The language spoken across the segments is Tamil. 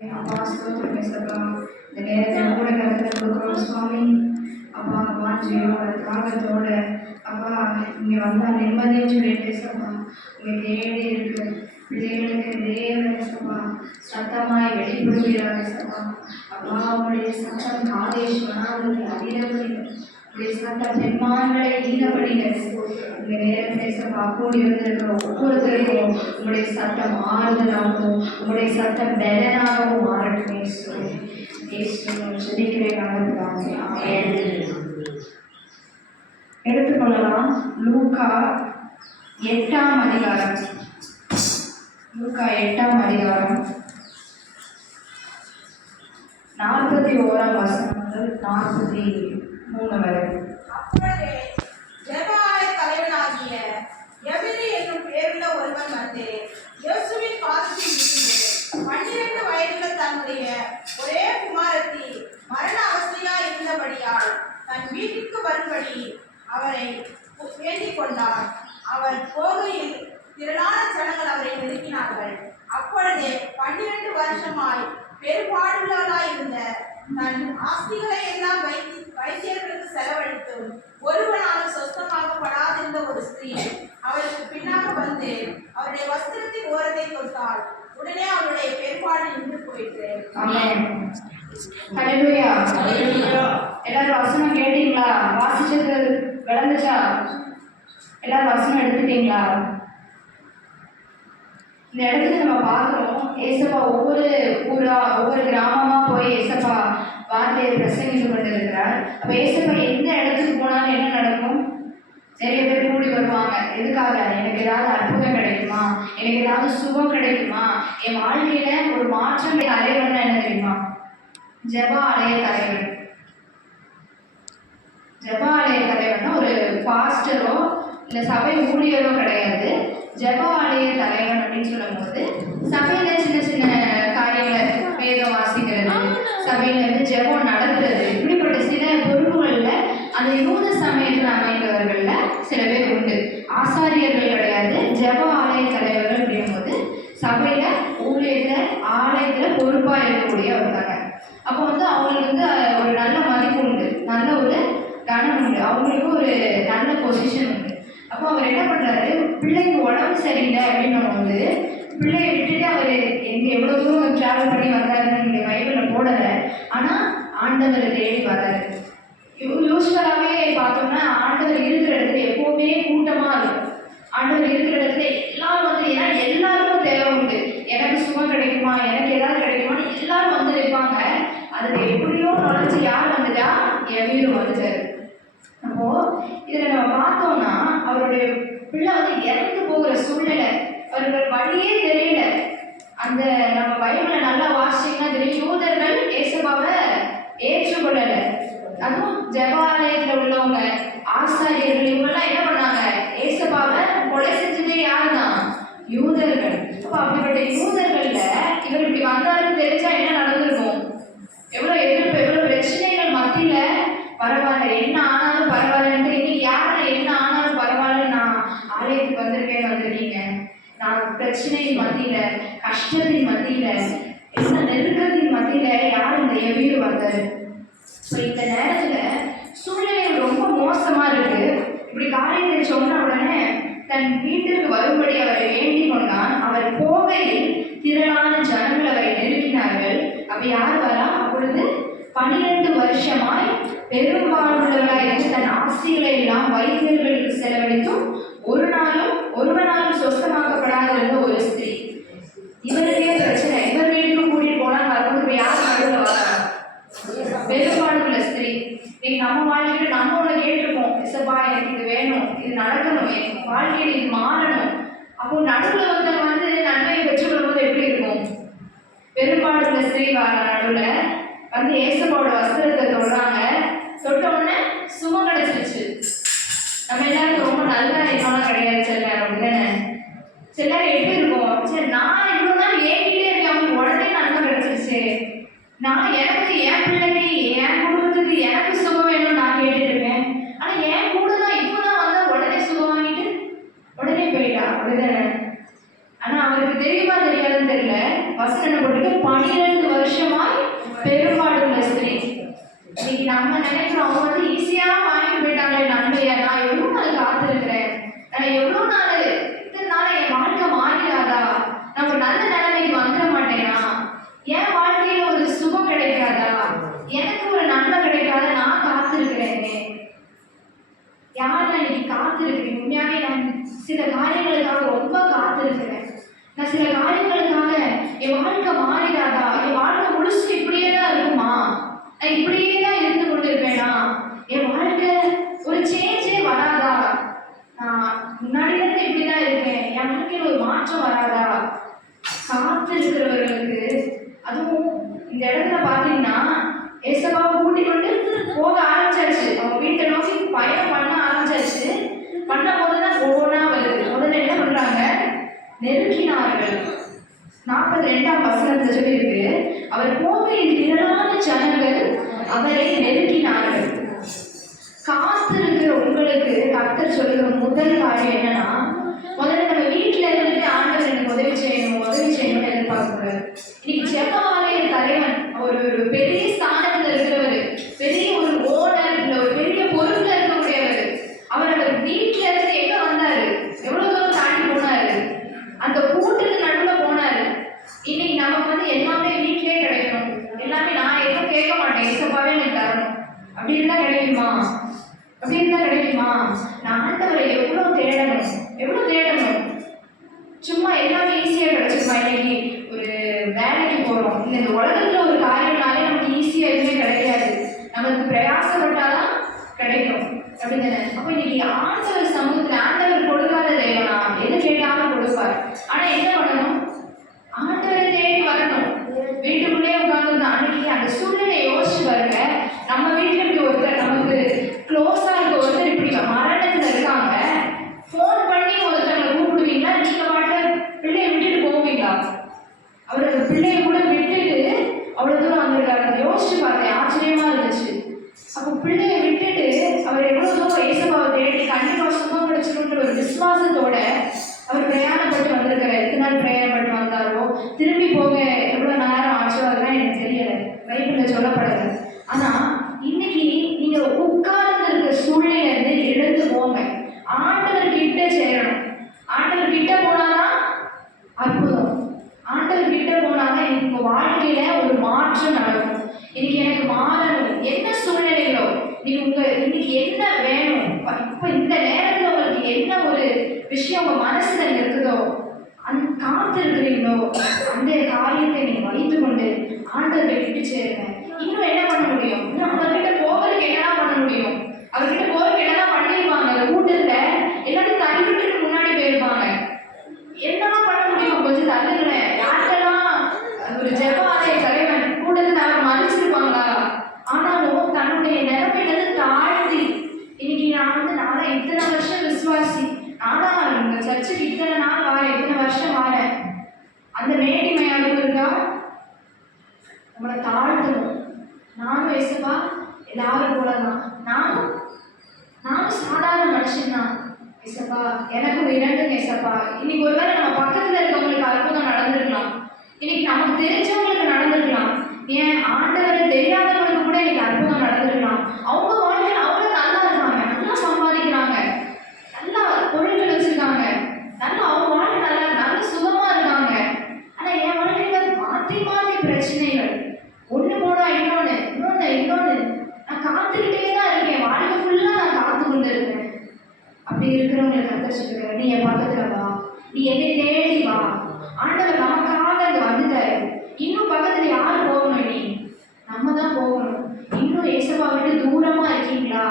அப்பா ஸ்தோத்திரம் ஏசப்பா. இந்த நேரத்தில் கூட கருத்தில் கொடுக்குறோம் சுவாமி. அப்பா வாஞ்சையோட தாகத்தோட அப்பா இங்கே வந்தால் நிம்மதியும் சொல்லிட்டு ஏசப்பா உங்களை தேடி இருக்கு பிள்ளைகளுக்கு தேவன் ஏசப்பா சத்தமாய் வெளிப்படுகிறார் ஏசப்பா. அப்பா உங்களுடைய சத்தம் காதேஸ்வராவுக்கு அதிரப்படுகிறது. உங்களுடைய சத்தம் பெண்மான்களை ஈனப்படுகிறது. இந்த நேரத்தில் ஏசப்பா கூடி வந்திருக்கிற ஒவ்வொருத்தருக்கும் உங்களுடைய சத்தம் ஆறுதலாகவும் உங்களுடைய சத்தம் பலனாகவும் மாறட்டும் எடுத்துக்கொள்ளலாம். லூக்கா 8ஆம் அதிகாரம், லூக்கா 8ஆம் அதிகாரம் 41ஆம் வசனம் முதல் 43 வரை. அப்பொழுதே ஜெபஆலய தலைவனாகிய எபிரி என்னும் பேருள்ள ஒருவன் வந்து இயேசுவின் பாதத்தில் விழுந்து 12 வயதுள்ள தன்னுடைய ஒரே குமாரத்தி மரண அவஸ்தையாய் இருந்தபடியால் தன் வீட்டிற்கு வரும்படி அவரை வேண்டிக் கொண்டார். அவர் போகையில் திரளான ஜனங்கள் அவரை நெருக்கினார்கள். அப்பொழுதே 12 வருஷமாய் பெரும்பாடுள்ளவளாய் இருந்த தன் ஆஸ்திகளை எல்லாம் வைத்தியர்களுக்கு செலவழித்தும் ஒருவனாலும் சொந்தமாகப்படாதிருந்த ஒரு ஸ்திரீ அவருக்கு பின்னாக வந்து அவருடைய வஸ்திரத்தின் ஓரத்தை தொட்டால் உடனே அவருடைய பெரும்பாடு நின்று போயிட்டு. எல்லாரும் வசனம் கேட்டீங்களா? வாசிச்சது விளங்குச்சா? எல்லாரும் வசனம் எடுத்துட்டீங்களா? இந்த இடத்துல நம்ம பார்க்கிறோம், ஏசப்பா ஒவ்வொரு ஊரா ஒவ்வொரு கிராமமா போய் ஏசப்பா வார்த்தையை பிரசங்கித்து கொண்டிருக்கிறார். அப்ப ஏசப்பா எந்த இடத்துக்கு போனாலும் என்ன நடக்கும்? நிறைய பேர் கூடி வருவாங்க. எதுக்காக? எனக்கு ஏதாவது அற்புதம் கிடைக்குமா, எனக்கு ஏதாவது சுகம் கிடைக்குமா, என் வாழ்க்கையில ஒரு மாற்றம் தலைவன் என்ன தெரியுமா? ஜெப ஆலய தலைவன். ஜெப ஆலய தலைவன்னா ஒரு பாஸ்டரோ இல்லை சபை ஊழியரோ கிடையாது. ஜெப ஆலய தலைவன் அப்படின்னு சொல்லும் போது சபையில சின்ன சின்ன காரியங்களை வேதம் வாசிக்கிறது, சபையில இருந்து ஜெபம் நடத்துறது, இப்படிப்பட்ட சில பொறுப்புகள்ல அந்த யூத சமயத்தில் அமைந்தவர்கள்ல சில பேர் உண்டு. ஆசாரியர்கள் கிடையாது, ஜெப ஆலய தலைவர்கள் அப்படிங்கும் போது சபையில ஊழியத்துல ஆலயத்துல பொறுப்பா இருக்கக்கூடிய ஒருத்தாங்க. அப்போ வந்து அவங்களுக்கு வந்து ஒரு நல்ல மதிப்பு உண்டு, நல்ல ஒரு கனம் உண்டு, அவங்களுக்கு ஒரு நல்ல பொசிஷன் உண்டு. அப்போ அவர் என்ன பண்றாரு, பிள்ளைக்கு உடம்பு சரியில்லை அப்படின்னு போது பிள்ளையை விட்டுட்டு அவர் எவ்வளோ தூரம் டிராவல் பண்ணி வந்தாருன்னு நீங்க பைபிள்ல போடல, ஆனா ஆண்டவரை தேடி வர்றாரு. யூஸ்வலாகவே பார்த்தோம்னா ஆண்டவர் இருக்கிற இடத்துல எப்பவுமே கூட்டமா இருக்கும். ஆண்டவர் இருக்கிற இடத்துல எல்லாரும் வந்து, ஏன்னா எல்லாருக்கும் தேவை உண்டு. எனக்கு சுகம் கிடைக்குமா, எனக்கு ஏதாவது கிடைக்குமான்னு எல்லாரும் வந்து இருப்பாங்க. அதுல எப்படியோ நுழைச்சு யார் வந்துட்டா? எவீரும் வந்துட்டாரு. அப்போ இதுல நம்ம பார்த்தோம்னா அவருடைய பிள்ளை வந்து இறந்து போகிற சூழ்நிலை, அவர்கள் வழியே தெரியல. அந்த நம்ம பைபிளை நல்லா வாசிச்சீங்கன்னா தெரியும், யூதர்கள் ஏசப்பாவை ஏற்றுக்கொள்ளல. அதுவும் ஜெப ஆலயத்துல உள்ளவங்க ஆசாரியர்கள் இவங்கெல்லாம் என்ன பண்ணாங்க? ஏசப்பாவை கொலை செஞ்சதே யாருதான்? யூதர்கள். அப்ப அப்படிப்பட்ட யூதர்கள்ல இவர் இப்படி வந்தாருன்னு தெரிஞ்சா என்ன நடந்திருக்கும்? எவ்வளவு எதிர்ப்பு, எவ்வளவு பிரச்சனைகள் மத்தியில பரவாயில்ல, என்ன ஆனாலும் பரவாயில்லன்ட்டு இன்னைக்கு யாரு என்ன ஆனாலும் பரவாயில்ல நான் ஆலயத்துக்கு வந்திருக்கீங்க. நான் பிரச்சனையின் மத்தியில, கஷ்டத்தின் மத்தியில, என்ன நெருக்கத்தின் மத்தியில யார் இந்த எவீர் வந்தாரு? இந்த நேரத்துல சூழ்நிலை ரொம்ப மோசமா இருக்கு. இப்படி காரியத்தை சொன்ன உடனே தன் வீட்டிற்கு வரும்படி அவரை வேண்டிக் கொண்டான். அவர் போகையில் திரளான ஜனங்கள் அவரை நெருக்கினார்கள். அப்ப யார் வரா? அப்பொழுது 12 வருஷமாய் பெரும்பாலுள்ளவர்களாய் இருந்து தன் ஆஸ்திகளை எல்லாம் வைத்தியர்களுக்கு செலவழித்தும் ஒருவனாலும் சொந்தமாக்கப்படாத இருந்த ஒரு ஸ்திரீ. இவருக்கே பிரச்சனை. இவர் வீட்டுக்கு கூட்டிட்டு போனா வரும்போது யார் நடுவில் வரா? பெரும்பாடு உள்ள ஸ்திரீ. இன்னைக்கு நம்ம வாழ்க்கையில நம்ம ஒண்ணு கேட்டிருப்போம், இசப்பா எனக்கு இது வேணும், இது நடக்கணும், என் வாழ்க்கையில இது மாறணும். அப்போ நடுவில் ஒருத்தர் வந்து நன்மையை பெற்றுக்கொள்ளும் போது எப்படி இருக்கும்? பெரும்பாடு உள்ள ஸ்திரீ வர நடுவுல வந்து ஏசப்பாவோட வஸ்திரத்தை தொடுறாங்க. தொட்ட உடனே சுகம் கிடைச்சிருச்சு. நம்ம எல்லாருக்கும் ரொம்ப நல்ல இதெல்லாம் கிடையாது சில நேரம், அப்படிதானே? சில நேரம் எப்படி இருக்கும்? சரி, நான் இவ்வளவு நாள் ஏங்கிட்டே இருக்கேன், அவங்களுக்கு உடனே நன்மை கிடைச்சிருச்சு, நான் எனக்கு என் பிள்ளைக்கு என் குடும்பத்துக்கு எனக்கு சுகம் வேணும்னு நான் கேட்டுட்டு இருக்கேன். ஆனா என் கூட தான் இப்பதான் வந்தா உடனே சுகம் வாங்கிட்டு உடனே போயிட்டா, அப்படிதானே? ஆனா அவருக்கு தெரியுமா தெரியாதுன்னு தெரியல. வசனம் என்ன போட்டு 12 இன்னைக்கு நம்ம நினைக்கிறோம் அவங்க வந்து ஈஸியா வாங்கிட்டு போயிட்டாங்களே நன்மையா, நான் எவ்வளவு நாள் காத்திருக்கிறேன், நான் எவ்வளவு நாள் இத்தனை நாள் என் வாழ்க்கை மாறிடாதா, நான் ஒரு நல்ல நிலைமைக்கு வந்துட மாட்டேனா, என் வாழ்க்கையில ஒரு சுகம் கிடைக்காதா, எனக்கு ஒரு நன்மை கிடைக்காத, நான் காத்திருக்கிறேனே. யார் இன்னைக்கு காத்திருக்கிறேன்? உண்மையாவே நான் சில காரியங்களுக்காக ரொம்ப காத்திருக்கிறேன். நான் சில காரியங்களுக்காக என் வாழ்க்கை மாறிடாதா, என் வாழ்க்கை முழுசு இப்படியே தான் இருக்குமா, நான் இப்படியே தான் இருந்து கொண்டு இருப்பேனா, என் வாழ்க்கை ஒரு சேஞ்சே வராதா, நான் முன்னாடி இருந்து இப்படிதான் இருக்கேன், என் வாழ்க்கையில் ஒரு மாற்றம் வராதா. காத்து இருக்கிறவர்களுக்கு, அதுவும் இந்த இடத்துல பார்த்தீங்கன்னா ஏசப்பாவை கூட்டிக் கொண்டு போக ஆரம்பிச்சாச்சு. அவங்க வீட்டை நோக்கி பயணம் பண்ண ஆரம்பிச்சாச்சு. பண்ண போதுதான் ஒவ்வொன்றா வருது. முதல்ல என்ன பண்றாங்க? நெருக்கினார்கள். 42ஆம் வசனத்துல சொல்லியிருக்கு, அவர் போகையில் திரளான ஜனங்கள் அவரை நெருக்கினார்கள். காத்திருக்கிற உங்களுக்கு கர்த்தர் சொல்லுகிற முதல் காரியம் என்னன்னா, முதல்ல நம்ம வீட்டுல இருந்துட்டு ஆண்டவர் எனக்கு உதவி செய்யணும்னு எதிர்பார்க்கக்கூடாது. இன்னைக்கு ஜெபஆலய தலைவன் ஒரு பெரிய ஸ்தானத்துல இருக்கிறவர், பெரிய ஒரு ஓனர், இல்ல ஒரு பெரிய பொறுப்புல இருக்கக்கூடியவர். அவர் வீட்டுல இருந்து எங்க வந்தாரு, எவ்வளவு தூரம் தாண்டி போனாரு, அந்த கூட்டத்துக்கு நடுவுல போனாரு. இன்னைக்கு நமக்கு வந்து எல்லாமே வீட்லயே கிடைக்கணும், எல்லாமே நான் எதுவும் கேட்க மாட்டேன், ஏசப்பாவே எனக்கு தரணும் அப்படி இருந்தா கிடைக்குமா? அப்படி இருந்தா கிடைக்குமா? நான் ஆண்டவரை எவ்வளவு தேடணும். சும்மா எல்லாமே ஈஸியா கிடைச்சிருமா? இன்னைக்கு ஒரு வேலைக்கு போறோம், இந்த உலகத்துல ஒரு காரியம்னாலே நமக்கு ஈஸியா எதுவுமே கிடைக்காது, நமக்கு பிரயாசப்பட்டாதான் கிடைக்கும் அப்படிதானே? அப்ப இன்னைக்கு ஆண்டவர் சமூகத்துல ஆண்டவர் கொடுக்காத தேவனா, எது கேட்டாலும் கொடுப்பார். ஆனா என்ன பண்ணணும்? ஆண்டவரை தேடி வரணும். வீட்டுக்குள்ளே உட்கார்ந்து அன்னைக்கு அந்த சூழ்நிலை யோசிச்சு பாருங்க. நம்ம வீட்டுல இப்படி ஒருத்தர் நமக்கு க்ளோஸா இருக்க ஒருத்தர் இப்படி மரணத்துல இருக்காங்க, போன் பண்ணி ஒருத்தவங்களை கூப்பிடுவீங்களா? நீங்க பாட்டு பிள்ளைய விட்டுட்டு போவீங்களா? அவருக்கு பிள்ளைய கூட விட்டுட்டு அவ்வளவு தூரம் வந்திருக்காரு. யோசிச்சு பார்த்தேன், ஆச்சரியமா இருந்துச்சு. அப்போ பிள்ளைய விட்டுட்டு அவர் எவ்வளவு தூரம் ஏசப்பாவை தேடி கண்டிப்பா சுகம் கிடைச்சிருன்ற ஒரு விசுவாசத்தோட அவர் பிரயாணப்பட்டு வந்திருக்காரு. எத்தனை நாள் பிரயாணப்பட்டு வந்தாரோ, திரும்பி போக எவ்வளவு நேரம் ஆச்சோ அதெல்லாம் எனக்கு தெரியல, பைபிள்ல சொல்லப்படல. ஆனா இன்னைக்கு நீங்க உட்கார்ந்து இருக்க சூழ்நிலை இருந்து எழுந்து போங்க, ஆண்டவர் கிட்ட சேரணும். ஆண்டவர் கிட்ட போனாதான் அற்புதம், ஆண்டவர் கிட்ட போனாதான் உங்க வாழ்க்கையில ஒரு மாற்றம் நடக்கும். இன்னைக்கு எனக்கு மாறணும், என்ன சூழ்நிலைகளோ, இன்னைக்கு என்ன வேணும், இப்ப இந்த நேரத்துல உங்களுக்கு என்ன ஒரு விஷயம் உங்க மனசுல இருக்குதோ, காத்து இருக்கிறீங்களோ, அந்த காரியத்தை நீங்க வைத்து கொண்டு ஆண்டவரை விட்டு சேருங்க. இன்னும் என்ன பண்ண முடியும்? இன்னும் அவர்கிட்ட போகிறதுக்கு என்னதான் பண்ண முடியும்? அவர்கிட்ட போறதுக்கு என்னதான் பண்ணிருப்பாங்க? கூட்டத்துல எல்லாரும் தள்ளிவிட்டு முன்னாடி போயிருப்பாங்க. என்னதான் பண்ண முடியும்? கொஞ்சம் தள்ளுங்களேன். யாருக்கெல்லாம் ஒரு ஜெபஆலய தலைவன் கூட்டத்துல அவர் மதிச்சிருப்பாங்களா? ஆனாலும் தன்னுடைய நிலைமையிலிருந்து தாழ்த்தி, இன்னைக்கு நான் இத்தனை வருஷம் விசுவாசி, நானும் சர்ச்சுக்கு இத்தனை நாள் வாரேன், இத்தனை வருஷம் வாரேன், அந்த மேட்டிமையாகவும் இருக்கா? நம்மளை தாழ்த்தணும். நானும் ஏசப்பா எல்லாரும் போலதான், நானும் சாதாரண மனுஷன் தான் ஏசப்பா, எனக்கும் இரண்டுங்க ஏசப்பா. இன்னைக்கு ஒருவேளை நம்ம பக்கத்துல இருக்கவங்களுக்கு அற்புதம் நடந்திருக்கலாம், இன்னைக்கு நமக்கு தெரிஞ்சவங்களுக்கு நடந்திருக்கலாம், ஏன் ஆண்டவரை தெரியாதவங்களுக்கு கூட இன்னைக்கு அற்புதம் நடந்திருக்கலாம். அவங்க வாழ்க்கையில் அவ்வளவு நல்லா இருக்காங்க, நல்லா சம்பாதிக்கிறாங்க, நல்லா பொருட்கள் வச்சிருக்காங்க, நல்லா அவங்க வாழ்க்கை நல்ல சுகமா இருக்காங்க. ஆனா என் வாழ்க்கையில மாற்றி பிரச்சனைகள், ஒண்ணு போனா இன்னொன்னு. நான் காத்துக்கிட்டே தான் இருக்கேன், வாழ்க்கை ஃபுல்லா நான் காத்து கொண்டு இருக்கேன். அப்படி இருக்கிறவங்களுக்கு கர்த்தர் சொல்றாரு, நீ என் பக்கத்துல வா, நீ என்னை தேடி வா. ஆண்டவர் நமக்காக அங்க வந்துட்டாரு. இன்னும் பக்கத்துல யார் போகணும்? நீ நம்ம தான் போகணும். இன்னும் ஏசப்பா விட்டு தூரமா இருக்கீங்களா?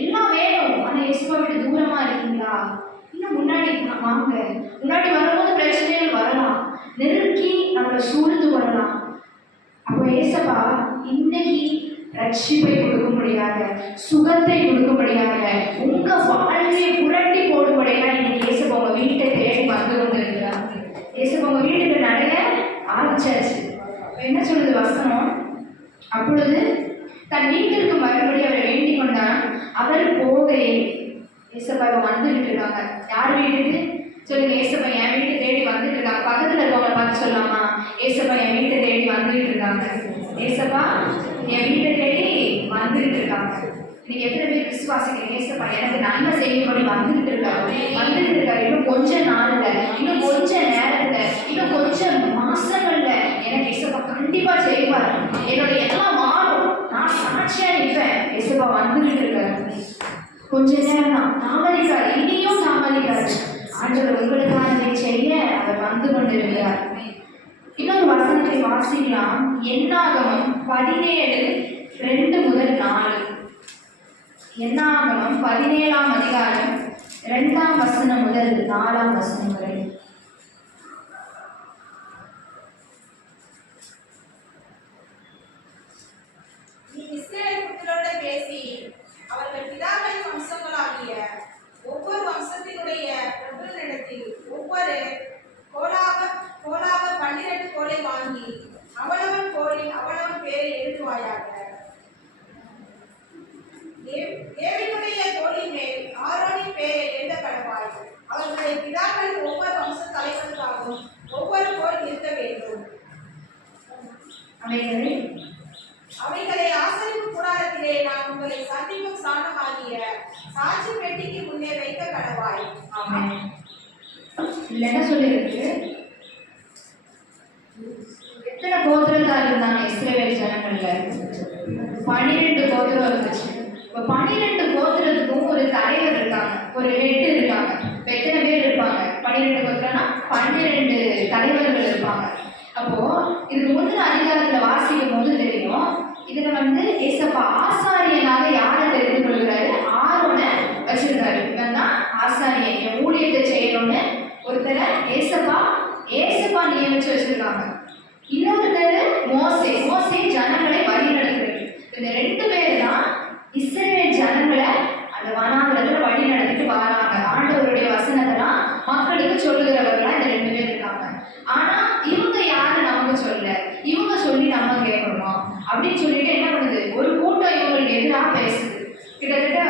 எல்லாம் வேணும், ஆனா ஏசப்பா விட்டு தூரமா இருக்கீங்களா? இன்னும் முன்னாடி வாங்க. முன்னாடி வரும்போது பிரச்சனைகள் வரலாம், நெருக்கி நம்மளை சூழ்ந்து வரலாம். அப்போ ஏசப்பா இன்னைக்கு ரட்சிப்பை கொடுக்கும்படியாக, சுகத்தை கொடுக்கும்படியாக, உங்க வாழ்க்கையை புரட்டி போடும்படியாக இன்னைக்கு ஏசப்பா உங்க வீட்டை தேடி வந்து கொண்டு இருக்கிறார். ஏசப்பா உங்க வீட்டுக்கு நடைய ஆரம்பிச்சாச்சு. என்ன சொல்லுது வசனம்? அப்பொழுது தன் வீட்டிற்கு மறுபடி அவரை வேண்டிக் கொண்டான். அவர் போகையே, ஏசப்பா இப்ப வந்துட்டு இருக்காங்க. யார் வீட்டுக்கு சொல்லுங்க? ஏசப்பா என் வீட்டை தேடி வந்துட்டு இருக்காங்க. பக்கத்துல இருக்கவங்களை பார்த்து சொல்லலாமா? ஏசப்பா என் வீட்டை தேடி வந்துட்டு இருக்காங்க. ஏசப்பா என் வீட்டை தேடி வந்துகிட்டு இருக்காங்க. நீங்க எத்தனை பேர் விசுவாசிக்கிறீங்க? ஏசப்பா எனக்கு நன்மை செய்யும்படி வந்துகிட்டு இருக்காரு. இன்னும் கொஞ்ச நாள்ல, இன்னும் கொஞ்ச நேரத்துல, இன்னும் கொஞ்சம் மாசங்கள்ல எனக்கு ஏசப்பா கண்டிப்பா செய்வார். என்னோட எல்லாம் மாறும். நான் சாட்சியா நிற்பேன். ஏசப்பா வந்துகிட்டு இருக்காரு. கொஞ்ச நேரம் தான் தாமதிக்காரு, இனியும் தாமதிக்காரு. ஆண்டவர் உங்களுக்காக செய்ய அவர் வந்து கொண்டிருக்கிறார். இன்னொரு வசனத்தை வாசிக்கலாம். என்னாகமம் 17:2-4. என்னாகமம் 17ஆம் அதிகாரம் 2ஆம் வசனம் முதல் 4ஆம் வசனம் வரை. நீ இஸ்ரவேல் புத்திரரோடு பேசி அவர்கள் பிதாக்களின் வம்சங்களாகிய ஒவ்வொரு வம்சத்தினுடைய பிரபுவினிடத்தில் ஒவ்வொரு கோலாக 12 கோலை வாங்கி அவனவன் கோலில் அவனவன் பேரை எழுதுவாயாக. லேவியினுடைய கோலின் மேல் ஆரோனின் பேரை எழுத கடவாய். அவர்களுடைய பிதாக்களின் ஒவ்வொரு வம்ச தலைவருக்காகவும் ஒவ்வொரு கோல் இருக்க வேண்டும். அவைகளை ஆசரிப்பு கூடாரத்திலே நான் உங்களை சந்திக்கும் சாணமாகிய சாட்சி பெட்டிக்கு முன்னே வைக்க கடவாய். என்ன சொல்லிருக்கு? எத்தனை கோத்திரத்தார் இருந்தாங்க இஸ்ரவேல் ஜனங்கள்ல? 12 கோத்திரம் இருந்துச்சு. இப்போ 12 கோத்திரத்துக்கும் ஒரு தலைவர் இருக்காங்க, ஒரு ஹெட் இருக்காங்க. இப்போ எத்தனை பேர் இருப்பாங்க? 12 கோத்திரம்னா 12 தலைவர்கள் இருப்பாங்க. அப்போ இதுக்கு முந்தின அதிகாரத்துல வாசிக்கும் போது தெரியும். இதுல ஏசப்பா ஆசாரியனாக யாரை தெரிந்து கொள்கிறாரு? ஆரோனை வச்சிருக்காரு. இவன் தான் ஆசாரியன், என் ஊழியத்தை செய்யணும்னு ஒருத்தரை ஏசப்பா நியமிச்சு வச்சிருக்காங்க. இன்னொருத்தர் மோசே ஜனங்களை வழி நடத்துறது. இந்த 2 பேர் தான் இஸ்ரவேல் ஜனங்களை அந்த வனாந்தரத்துல வழி நடத்திட்டு வராங்க. ஆண்டவருடைய வசனத்தெல்லாம் மக்களுக்கு சொல்லுகிறவர்களா இந்த 2 பேர் இருக்காங்க. ஆனா இவங்க யாரு நமக்கு சொல்ல, இவங்க சொல்லி நம்ம கேட்கணுமா அப்படின்னு சொல்லிட்டு என்ன பண்ணுது? ஒரு கூட்டம் இவங்களுக்கு எதிராக பேசுது. கிட்டத்தட்ட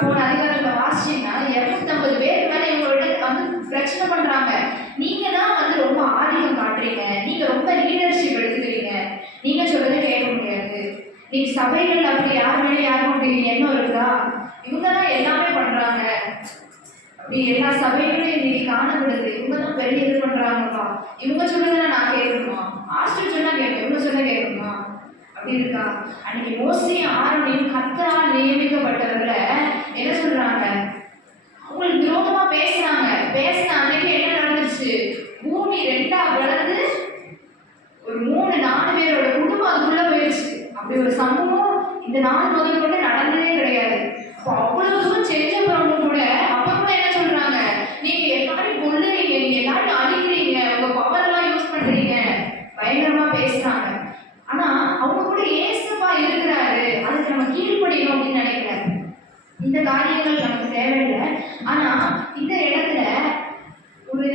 போன அதிகாரத்துல வாசிச்சீங்கன்னா 250 பேர் மேல இவங்கள்ட்ட பிரச்சனை பண்றாங்க. நீங்க தான் ரொம்ப ஆதிக்கம் காட்டுறீங்க, நீங்க ரொம்ப லீடர்ஷிப் எடுத்துக்கிறீங்க, நீங்க சொல்றதை கேட்க முடியாது. நீங்க சபைகள் அப்படி யார் மேலே யாரும் அப்படி எண்ணம் இருக்குதா? இவங்க தான் எல்லாமே பண்றாங்க, அப்படி எல்லா சபைகளும் இன்னைக்கு காணப்படுது. இவங்க தான் பெரிய இது பண்றாங்கப்பா, இவங்க சொல்றதை நான் கேட்கணுமா? ஆஸ்டர் சொன்னா கேட்கணும், இவங்க சொன்னா கேட்கணுமா? அப்படி இருக்கா? அன்னைக்கு மோசேயும் ஆரோனையும் கர்த்தரால் நியமிக்கப்பட்டவர்கள என்ன சொல்றாங்க? அவங்களுக்கு விரோதமா பேசுறாங்க. பேசின அன்னைக்கு என்ன நடந்துச்சு? பூமி 2ஆ வளர்ந்து ஒரு 3-4 பேரோட குடும்பம் அதுக்குள்ள போயிடுச்சு. அப்படி ஒரு சம்பவம் இந்த நாள் முதல் கொண்டு நடந்ததே கிடையாது. அப்போ அவ்வளவு தூரம் செஞ்சப்பறவங்க கூட அப்ப கூட என்ன சொல்றாங்க? நீங்க எல்லாரும் கொள்ளுறீங்க, நீங்க எல்லாரும் அழிக்கிறீங்க, உங்க பவர் எல்லாம் யூஸ் பண்றீங்க, பயங்கரமா பேசுறாங்க. ஆனா அவங்க கூட ஏசப்பா இருக்கிறாரு, அதுக்கு நம்ம கீழ்ப்படியணும் அப்படின்னு நினைக்கிறாரு. இந்த காரியங்கள் நமக்கு தேவையில்லை. ஆனா இந்த இடத்துல ஒரு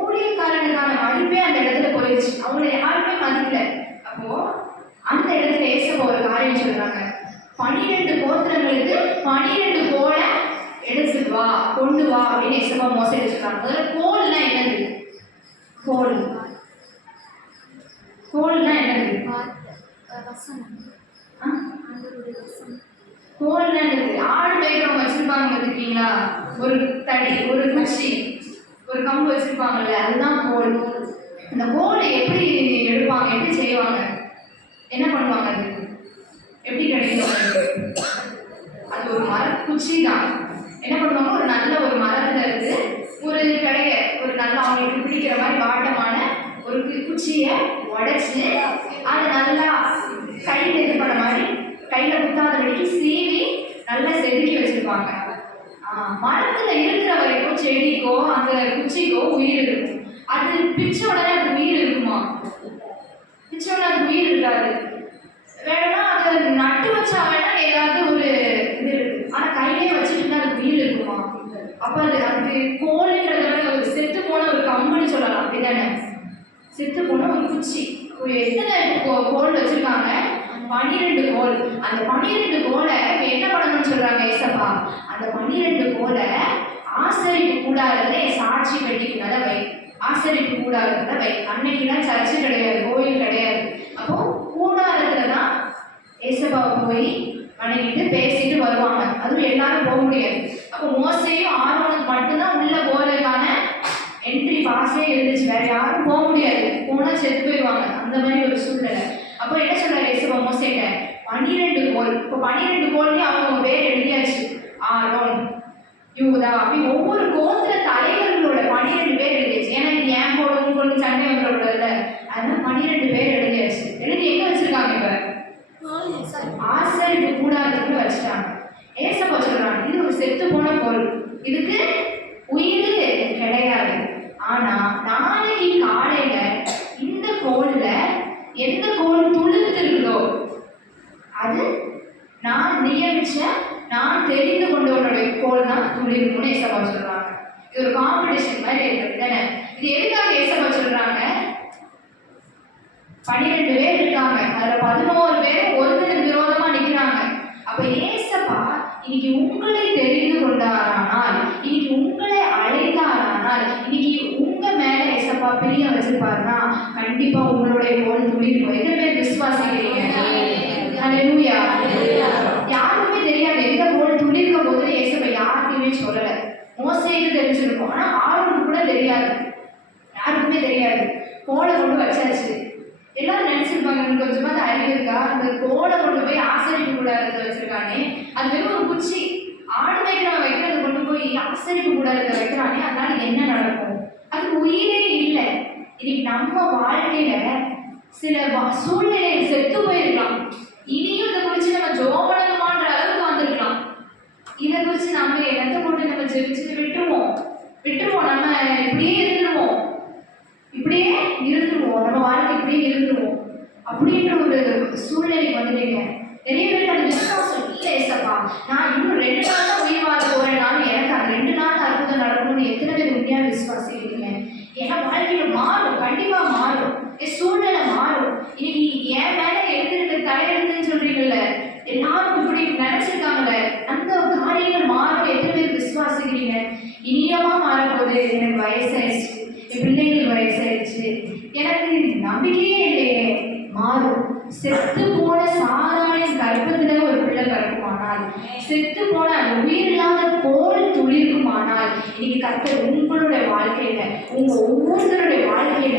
ஊழியக்காரனுக்கான மதிப்பே அந்த இடத்துல போயிடுச்சு. அவங்களை யாருமே மதிக்கல. அப்போ அந்த இடத்துல ஏசப்பா ஒரு காரியம் சொல்றாங்க. 12 கோத்திரங்களுக்கு 12 கோலை எடுத்துட்டு வா, கொண்டு வா அப்படின்னு ஏசப்பா மோசே சொல்றாங்க. முதல்ல கோல்னா என்னது? கோல்னா என்னது? கோல்னா என்னது? ஆடு மேய்க்கிறவங்க வச்சிருப்பாங்க பார்த்துருக்கீங்களா? ஒரு தடி, ஒரு குச்சி, ஒரு கம்பு வச்சிருப்பாங்கல்ல, அதுதான் கோல். இந்த கோலை எப்படி எடுப்பாங்க, எப்படி செய்வாங்க, என்ன பண்ணுவாங்க? அது எப்படி கிடைக்கும்? அது ஒரு மரக்குச்சி தான். என்ன பண்ணுவாங்க? ஒரு நல்ல ஒரு மரத்துல இருந்து ஒரு கடைய, ஒரு நல்ல அவங்களுக்கு பிடிக்கிற மாதிரி வாட்டமான ஒரு குச்சியை உடைச்சு அதை நல்லா கையில் இது பண்ண மாதிரி கையில குத்தாதபடிக்கு சீவி நல்லா செதுக்கி வச்சிருப்பாங்க. மரத்துல இருக்கிற வரைக்கும் செடிக்கோ அந்த குச்சிக்கோ உயிர் இருக்கும். அது பிச்ச உடனே அது உயிர் இருக்குமா? பிச்ச உடனே அது உயிர் இருக்காது. வேணும்னா அதை நட்டு வச்சா வேணா ஏதாவது ஒரு இது இருக்கு. ஆனா கையிலே வச்சுட்டு அது உயிர் இருக்குமா? அப்ப அதுக்கு கோல்ன்றத விட ஒரு செத்து போன ஒரு கம்பெனி சொல்லலாம். அப்படிதானே? செத்து போன ஒரு குச்சி. ஒரு எத்தனை கோல் வச்சிருக்காங்க? 12 கோல். அந்த 12 கோலை என்ன பண்ணணும்னு சொல்றாங்க ஏசப்பா? அந்த 12 கோலை ஆசரிப்பு கூடாரத்துல சாட்சி பெட்டிக்கு மேல வை. ஆசரிப்பு கூடாரத்துல வை. அன்னைக்குலாம் சர்ச்சு கிடையாது, கோயில் கிடையாது. அப்போ கூடாரத்துல தான் ஏசப்பா போய் பண்ணிக்கிட்டு பேசிட்டு வருவாங்க. அதுவும் எல்லாரும் போக முடியாது. அப்போ மோசேயும் ஆரோனுக்கு மட்டும்தான் உள்ள போறதுக்கான என்ட்ரி பாஸே இருந்துச்சு. வேற யாரும் போக முடியாது, போனா செத்து போயிடுவாங்க. அந்த மாதிரி ஒரு சூழ்நிலை. அப்போ என்ன சொல்றாரு இயேசுவா மோசேட்ட? 12 கோல். இப்போ 12 கோல்லையும் அவங்க பேர் எழுதியாச்சு. ஆரோன், யூதா அப்படி ஒவ்வொரு கோத்திர தலைவர்களோட 12 பேர் எழுதியாச்சு. ஏன்னா இது ஏன் கோல் உங்க கோல் சண்டை வந்துடக்கூடாதுல்ல, அதனால 12 பேர் எழுதியாச்சு. எழுதி எங்க வச்சிருக்காங்க? இப்ப ஆசரிப்பு கூடாரத்துக்குள்ள வச்சுட்டாங்க. ஏசப்பா சொல்றாங்க இது ஒரு செத்து போன கோல், இதுக்கு உயிர் கிடையாது. ஆனா நாளைக்கு காலையில இந்த கோல்ல எந்த கோல் துளிர்த்து இருக்குதோ அது நான் நியமிச்ச, நான் தெரிந்து கொண்டவனுடைய கோல் தான் துளிர்க்கும்னு ஏசப்பா சொல்றாங்க. இது ஒரு காம்படிஷன் மாதிரி இருக்கு தானே. இது எதுக்காக ஏசப்பா சொல்றாங்க? 12 பேர் இருக்காங்க, அதுல 11 பேர் ஒருத்தருக்கு விரோதமா நிக்கிறாங்க. அப்ப ஏசப்பா இன்னைக்கு உங்களை தெரிந்து கொண்டாரானால், இன்னைக்கு உங்களை அழைத்தாரானால், இன்னைக்கு உங்க மேல ஏசப்பா பிரியம் வச்சிருப்பாருன்னா கண்டிப்பா உங்களுடைய கோல் துளிர்க்கும். எத்தனை பேர் விசுவாசிக்கிறீங்க? ஹல்லேலூயா. யாருக்குமே தெரியாது எந்த கோல் துளிர்க்க போதுன்னு ஏசப்பா யாருக்குமே சொல்லல. மோசேக்கு தெரிஞ்சிருக்கும், ஆனா ஆரோனுக்கு கூட தெரியாது, யாருக்குமே தெரியாது. கோலை கொண்டு வச்சாச்சு. எல்லாரும் நினைச்சிருப்பாங்க கொஞ்சமாவது அறிவு இருக்கா, அந்த கோலை கொண்டு போய் ஆசரிப்பு கூடாரத்தை வச்சிருக்கானே, அது வெறும் ஒரு குச்சி, ஆடு வைக்கிறவன் வைக்கிறத கொண்டு போய் ஆசரிப்பு கூடாரத்தை வைக்கிறானே, அதனால என்ன நடக்கும்? அதுக்கு உயிரே இல்லை. இன்னைக்கு நம்ம வாழ்க்கையில சில சூழ்நிலை செத்து போயிருக்கலாம். இனியும் இதை குறிச்சு நம்ம ஜோபனமான்ற அளவுக்கு வந்திருக்கலாம். இதை குறிச்சு நம்ம என்னத்தை போட்டு நம்ம ஜெபிச்சுட்டு விட்டுருவோம். நம்ம இப்படியே இருந்துருவோம், நம்ம வாழ்க்கை இப்படியே இருந்துருவோம் அப்படின்ற ஒரு சூழ்நிலைக்கு வந்துட்டீங்க. நிறைய பேருக்கு அந்த விசுவாசம் இல்லை. ஏசப்பா நான் இன்னும் 2 நாள் தான் உயிர் வாழ போறேனாலும் எனக்கு அந்த 2 நாள் அற்புதம் நடக்கணும்னு எத்தனை பேர் உண்மையாக விசுவாசிக்கிறீங்க? ஏன்னா வாழ்க்கையில மாறும், கண்டிப்பா மாறும், சூழ்நிலை மாறும். இன்னைக்கு என் மேல எழுதிருக்க தலையெழுத்துன்னு சொல்றீங்கல்ல, எல்லாரும் இப்படி நினைச்சிருக்காங்கல்ல, அந்த காரியங்கள் மாறும். எத்தனை பேர் விசுவாசிக்கிறீங்க? இனியமா மாறப்போகுது. எனக்கு வயசாயிடுச்சு, என் பிள்ளைங்களுக்கு வயசாயிடுச்சு, எனக்கு நம்பிக்கையே இல்லையே. மாறும். செத்து போன சாராளின் கர்ப்பத்துல ஒரு பிள்ளை பிறக்குமானால், செத்து போன அந்த உயிரில்லாத கோல் துளிர்க்குமானால், இன்னைக்கு கர்த்தர் உங்களுடைய வாழ்க்கையில, உங்க ஒவ்வொருத்தருடைய வாழ்க்கையில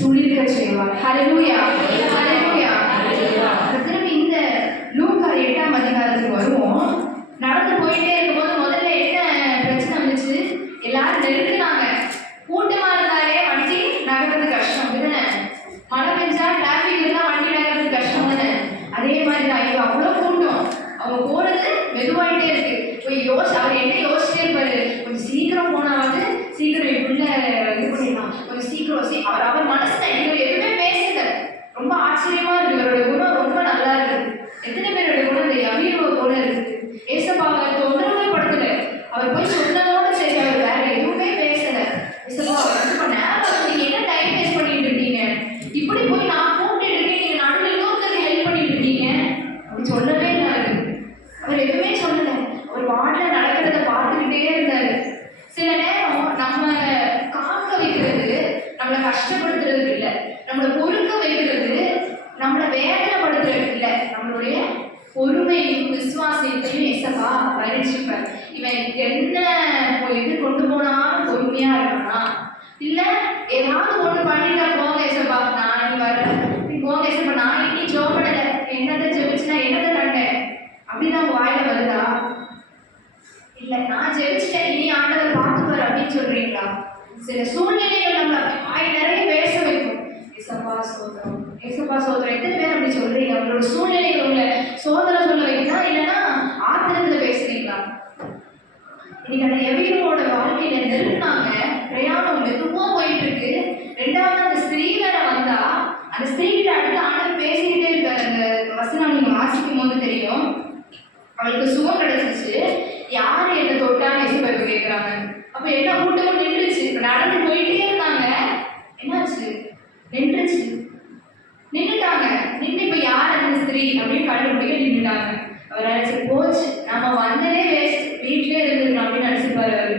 துளிர்க்க செய்வார். ஹல்லேலூயா, ஹல்லேலூயா. திரும்பி இந்த லூக்கா 8ஆம் அதிகாரத்துக்கு வருவோம். நடந்து போயிட்டே இருக்கும்போது முதல்ல என்ன பிரச்சனை வந்துச்சு? எல்லாரும் நெருங்கினாங்க. கூட்டமா இருந்தாலே வண்டி நகர்றது கஷ்டம் தானே. மழை பெஞ்சா டிராஃபிக் இருந்தா வண்டி நகர்றது கஷ்டம் தானே. அதே மாதிரி தான் இப்போ அவ்வளோ கூட்டம், அவங்க போறது மெதுவாயிட்டே இருக்கு. போய் அவர் என்ன யோசிச்சிட்டே இருப்பாரு, கொஞ்சம் சீக்கிரம் போனாவது சீக்கிரம் என் பிள்ளை இது பண்ணிடலாம், கொஞ்சம் சீக்கிரம் அவர் மனசுல இவர் எதுவுமே பேசல. ரொம்ப ஆச்சரியமா இருக்கு, இவரோட குணம் ரொம்ப நல்லா இருக்கு. எத்தனை பேரோட குணம் இந்த யவீரோ போல இருக்கு. ஏசப்பாவை தொந்தரவே படுத்தல, அவர் போய் சொன்னதோட சரி, அவர் வேற எதுவுமே பேசல. ஏசப்பா நீங்க என்ன டைம் வேஸ்ட் பண்ணிட்டு இருக்கீங்க, இப்படி போய் நான் கூப்பிட்டு இருக்கேன், நீங்க நடுவில் இன்னொருத்தருக்கு ஹெல்ப் பண்ணிட்டு இருக்கீங்க அப்படி சொல்லவே இல்லை. அவர் எதுவுமே சொல்லல, அவர் வாட்டில் நடக்கிறத பார்த்துக்கிட்டே இருந்தாரு. சில நேரம் நம்ம காக்க வைக்கிறது நம்மளை கஷ்டப்படுத்துறதுக்கு இல்லை, நம்மளை பொறுக்க வைக்கிறது நம்மளை வேதனைப்படுத்துறதுக்கு இல்லை, நம்மளுடைய பொறுமையும் விசுவாசத்தையும் ஏசப்பா பரிச்சிப்பார். இவன் என்ன இது கொண்டு போனாலும் பொறுமையா இருக்கானா, இல்ல ஏதாவது ஒண்ணு பண்ணிட்டா போங்க ஏசப்பா நான் நீ வரல, நீ போங்க ஏசப்பா நான் இன்னி ஜோபடல, என்னத்தை ஜெபிச்சுனா என்னத்தை கண்டேன் அப்படிதான் வாயில வருதா? இல்ல நான் ஜெபிச்சுட்டேன் இனி ஆண்டவர் பார்த்துப்பார் அப்படின்னு சொல்றீங்களா? சில சூழ்நிலைகள் நம்மள வாய் நிறைய பேச வைக்கும். ஏசப்பா சோதரம், ஏசப்பா சோதரம். எத்தனை பேர் அப்படி சொல்றீங்க? அவங்களோட சூழ்நிலைகள் உங்களை சோதரம் சொல்ல வைக்கிறா, இல்லைன்னா ஆத்திரத்துல பேசுறீங்களா? இன்னைக்கு அந்த எவீரோட வாழ்க்கையில நெருங்கினாங்க, பிரயாணம் மெதுவா போயிட்டு இருக்கு. 2வது அந்த ஸ்திரீ வேற வந்தா, அந்த ஸ்திரீ கிட்ட அடுத்து ஆண்டவர் பேசிக்கிட்டே இருக்காரு. அந்த வசனம் நீங்க வாசிக்கும் போது தெரியும், அவளுக்கு சுகம் கிடைச்சிச்சு. யாரு என்ன தொட்டான்னு ஏசப்பா கேட்கிறாங்க. அப்ப என்ன கூட்டமும் நின்றுச்சு. நடந்து போயிட்டே இருந்தாங்க, என்னாச்சு? நின்றுட்டாங்க. நின்று இப்ப யார் அந்த ஸ்திரீ அப்படின்னு கண்டுபிடிக்க நின்றுட்டாங்க. அவர் நினைச்சு போச்சு, நம்ம வந்ததே வேஸ்ட், வீட்டிலே இருந்துருக்கணும் அப்படின்னு நினைச்சிருப்பாரு அவரு.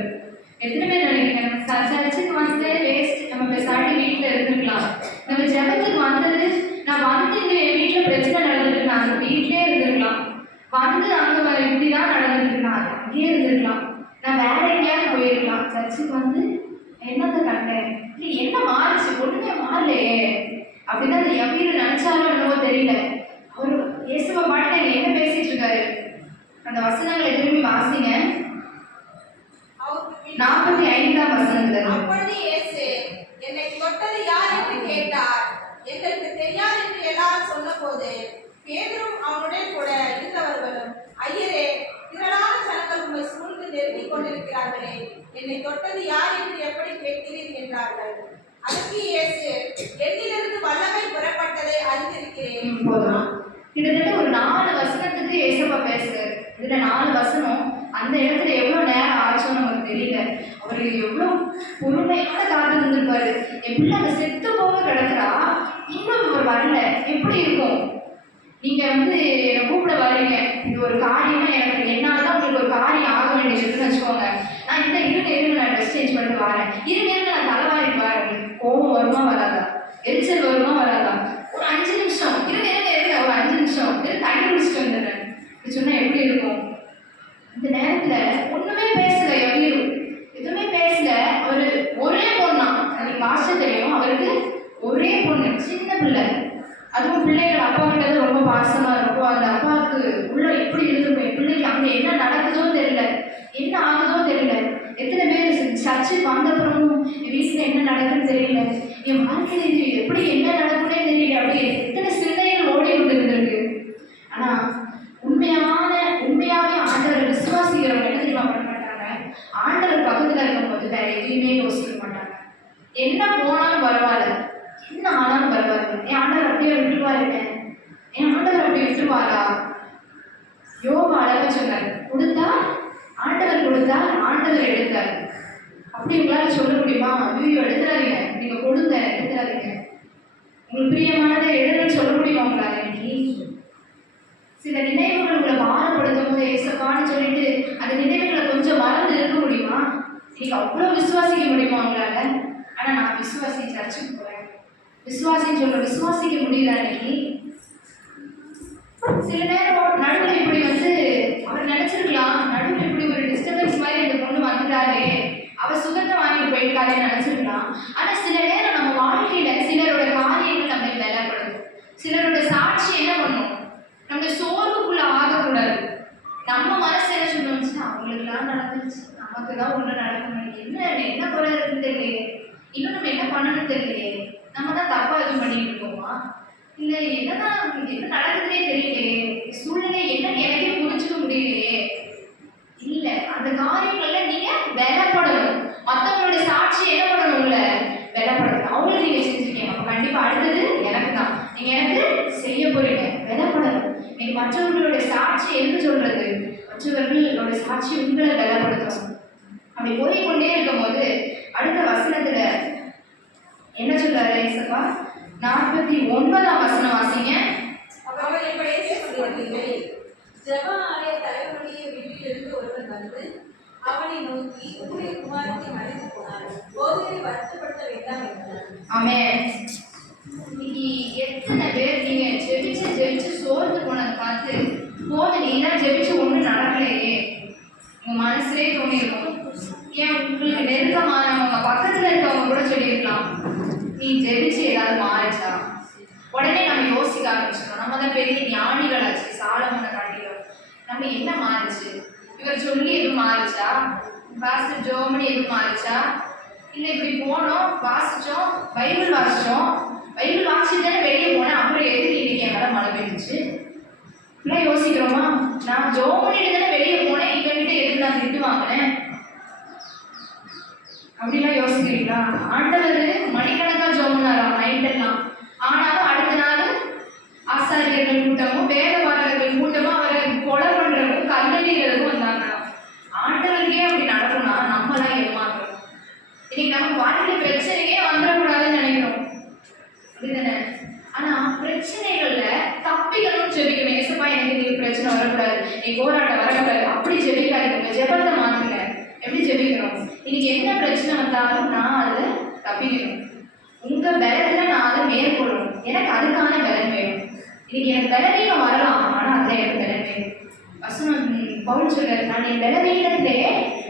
எத்தனை பேர் நினைக்கிறேன் சர்ச்சுக்கு வந்ததே வேஸ்ட், நம்ம பேசாட்டி வீட்டில் இருந்துருக்கலாம். நம்ம ஜெபத்துக்கு வந்தது, நான் வந்து என் வீட்டில் பிரச்சனை நடந்துட்டு நான் வீட்டிலே இருந்துருக்கலாம். வந்து அங்கே இப்படிதான் நடந்துருக்கலாம், அங்கேயே இருந்திருக்கலாம், நான் வேற எங்கேயாவது போயிருக்கலாம். சர்ச்சுக்கு வந்து என்னத்தை கண்டேன், இல்லை என்ன மாறுச்சு, ஒண்ணுமே மாறலையே அப்படிதான் அந்த எவ்வளவு நினைச்சாலும் என்னவோ தெரியல. அவர் இயேசுவை பாட்டு என்ன பேசிட்டு இருக்காரு, அந்த வசனங்களை திரும்பி வாசிங்க. 45ஆம் வசனத்துல அப்பொழுது இயேசு என்னை தொட்டது யார் என்று கேட்டார். எங்களுக்கு தெரியாது என்று எல்லாரும் சொன்னபோது பேதுரும் அவனுடன் கூட இருந்தவர்களும், ஐயரே, திரளான ஜனங்கள் உம்மை சூழ்ந்து நெருங்கிக் கொண்டிருக்கிறார்களே, என்னை தொட்டது யார் என்று எப்படி கேட்கிறீர் என்றார்கள். அதற்கு இயேசு, என்னிலிருந்து வல்லமை புறப்பட்டதை அறிந்திருக்கிறேன். கிட்டத்தட்ட ஒரு 4 வசனத்துக்கு ஏசப்பா பேசுறாரு. இதுல 4 வசனம், அந்த இடத்துல எவ்வளவு நேரம் ஆச்சோன்னு நமக்கு தெரியல. அவரு எவ்வளவு பொறுமையான காத்து இருந்திருப்பாரு. எப்படி அந்த செத்து போக கிடக்குறா, இன்னும் அவர் வரல, எப்படி இருக்கும்? நீங்க வந்து என்னை கூப்பிட வரீங்க, இது ஒரு காரியமா எனக்கு என்னாலதான் உங்களுக்கு ஒரு காரியம் ஆக வேண்டியதுன்னு வச்சுக்கோங்க. நான் இந்த இருங்க நான் ட்ரெஸ் சேஞ்ச் பண்ணிட்டு வரேன், இருங்க நான் தலைவாரிட்டு வரேன். கோபம் வருமா வராதா, எரிச்சல் வருமா வராதா? ஒரு 5 நிமிஷம் இருங்க ஒரு 5 நிமிஷம் தண்ணி குடிச்சிட்டு வந்துடுறேன் சொன்னா எப்படி இருக்கும்? இந்த நேரத்துல ஒண்ணுமே பேசல, எதுவுமே பேசல. அவரு ஒரே பொண்ணா, எனக்கு பாஷை தெரியும், அவருக்கு ஒரே பொண்ணு, சின்ன பிள்ளை. அதுவும் பிள்ளைகள் அப்பா கிட்ட ரொம்ப பாசமா இருக்கும். அந்த அப்பாவுக்கு உள்ள எப்படி இருந்திருக்கும், என் பிள்ளைக்கு அங்க என்ன நடக்குதோ தெரியல, என்ன ஆகுதோ தெரியல. எத்தனை பேர் சர்ச்சுக்கு வந்தப்புறமும் என் வீட்டுல என்ன நடக்குதுன்னு தெரியல, என் வாழ்க்கையில எப்படி என்ன நடக்குன்னே தெரியல, அப்படி எத்தனை சிந்தனைகள் ஓடி கொண்டு இருந்திருக்கு. ஆனா உண்மையாவே ஆண்டவரை விசுவாசிக்கிறவங்க என்ன தெரியுமா பண்ண மாட்டாங்க, ஆண்டவர் பக்கத்துல இருக்கும்போது வேற எதுவுமே யோசிக்க மாட்டாங்க. என்ன போனாலும் பரவாயில்ல, என்ன ஆனாலும் பரவாயில்ல, என் ஆண்டவர் அப்படியே விட்டுருவாருங்க, என் ஆண்டவர் அப்படி விட்டுருவாரா? யோபு அழகா சொன்னார், கொடுத்தா ஆண்டவர் கொடுத்தார், ஆண்டவர் எடுத்தார். அப்படி உங்களால சொல்ல முடியுமா? ஐயோ எடுத்துறாதீங்க, நீங்க கொடுங்க, எடுத்துறாதீங்க, உங்களுக்கு பிரியமானதை எடுன்னு சொல்ல முடியுமா உங்களால? இன்னைக்கு சில நினைவுகள் உங்களை பாரப்படுத்தும் போது ஏசப்பான்னு சொல்லிட்டு அந்த நினைவுகளை கொஞ்சம் மறந்து இருக்க முடியுமா? இன்னைக்கு அவ்வளவு விசுவாசிக்க முடியுமா உங்களால? ஆனா நான் விசுவாசி, சர்ச்சுக்கு போறேன், விசுவாசின்னு சொல்ற விசுவாசிக்க முடியல. இன்னைக்கு சில நேரம் நடுவில் இப்படி வந்து அவர் நினைச்சிருக்கலாம், நடுவில் இப்படி ஒரு டிஸ்டர்பன்ஸ் மாதிரி அந்த பொண்ணு வந்துட்டாரு, அவர் சுகத்தை வாங்கிட்டு போயிருக்காருன்னு நினைச்சிருக்கலாம். ஆனா சில நேரம் நம்ம வாழ்க்கையில சிலரோட காரியங்கள் நம்மை பலப்படுத்தும், சிலரோட சாட்சி என்ன பண்ணும், நம்ம சோர்வுக்குள்ள ஆகக்கூடாது. நம்ம மனசு என்ன சொல்லணும்னா, அவங்களுக்குலாம் நடந்துருச்சு, நமக்கு தான் ஒன்றும் நடக்க மாட்டேங்குது, என்ன குறை இருக்குன்னு தெரியலையே, இன்னும் நம்ம என்ன பண்ணணும்னு தெரியலையே, நம்ம தான் தப்பா எதுவும் பண்ணிட்டு இருக்கோமா, இல்ல என்னதான் என்ன நடக்குதுன்னே தெரியலையே, சூழ்நிலை என்னன்னு எனக்கே புரிஞ்சுக்க முடியலையே. இல்ல, அந்த காரியங்கள்ல நீங்க பலப்படணும். மற்றவங்களுடைய சாட்சி என்ன பண்ணணும், உங்களை பலப்படணும். அவங்களுக்கு நீங்க செஞ்சிருக்கீங்க, அப்ப கண்டிப்பா அடுத்தது எனக்கு தான், நீங்க எனக்கு செய்ய போறீங்க, பலப்படணும். நீங்க மற்றவர்களுடைய சாட்சி எதுக்கு சொல்றது, மற்றவர்களோட சாட்சி உங்களை பலப்படுத்தும். அப்படி போய்கொண்டே இருக்கும் போது அடுத்த வசனத்துல என்ன சொல்றாரு ஏசப்பா? 49ஆம் வசனம் வாசிங்க. அவர்கள் பேசிக்கொண்டிருக்கையில் ஜெப ஆலய தலைவனுடைய வீட்டிலிருந்து ஒருவர் வந்து அவனை நோக்கி, உங்களுடைய குமாரத்தை மறைத்து போனார், போதனை வருத்தப்படுத்த வேண்டாம் என்றார். ஆமென். இன்னைக்கு எத்தனை பேர் நீங்க ஜெபிச்சு சோர்ந்து போனதை பார்த்து போது நீதான் ஜெபிச்சு ஒன்றும் நடக்கலையே உங்க மனசுலே தோணிருக்கும். ஏன் உங்களுக்கு நெருக்கமானவங்க பக்கத்துல இருக்கவங்க கூட சொல்லியிருக்கலாம், நீ ஜெபிச்சு ஏதாவது மாறிச்சா? உடனே நம்ம யோசிக்க ஆரம்பிச்சிடும். நம்ம தான் பெரிய ஞானிகளாச்சு, சாலமோனை காட்டிலும் நம்ம என்ன மாறிச்சு, இவர் சொல்லி எதுவும் மாறிச்சா, பாஸ்டர் ஜோமணி எதுவும் மாறிச்சா, இல்லை இப்படி போனோம் வாசிச்சோம் பைபிள் வாசிச்சோம், பைபிள் வாசிச்சுட்டு வெளியே போனேன், அப்புறம் எதுக்கு இன்னைக்கு என் மேலே மழை பெய்ஞ்சிச்சு? இப்படிலாம் யோசிக்கிறோமா? நான் ஜோமணிட்டு தானே வெளியே போனேன், இவன்கிட்ட எதுக்கு நான் திட்டு வாங்கினேன்? அப்படிலாம் யோசிக்கிறீங்களா? ஆண்டவர் மணிக்கணக்காக ஜோமனாராம் நைட்டெல்லாம், ஆனாலும் அடுத்த நாள் ஆசாரியர்கள் கூட்டமும் வேத பாடகர்கள் கூட்டமும் அவரை கொலை பண்றதும் கல்லறிகிறதும் வந்தாங்க. ஆண்டவருக்கே அப்படி நடக்கும்னா நம்மளாம் ஏமாற்றோம். இன்னைக்கு நமக்கு வாழ்க்கையில பிரச்சனையே வந்துடக்கூடாதுன்னு நினைக்கிறோம், அப்படிதானே? ஆனா பிரச்சனைகள்ல தப்பிக்கணும்னு ஜெபிக்கணும். ஏசப்பா எனக்கு நீங்க பிரச்சனை வரக்கூடாது, நீ போராட்டம் வரக்கூடாது, அப்படி ஜெபிக்காதீங்க. ஜெபத்தை மாத்துங்க. எப்படி ஜெபிக்கணும்? இன்னைக்கு என்ன பிரச்சனை வந்தாலும் நான் அதை தப்பிக்கணும், உங்க பலத்துல நான் அதை மேற்கொள்ளணும், எனக்கு அதுக்கான பலன் வேணும். இன்னைக்கு எனக்கு பலனீகம் வரலாம், ஆனா அதுல எனக்கு பலன் வேணும். வசனம் பவுல் சொல்றாரு, நான் என் பலவீனத்திலே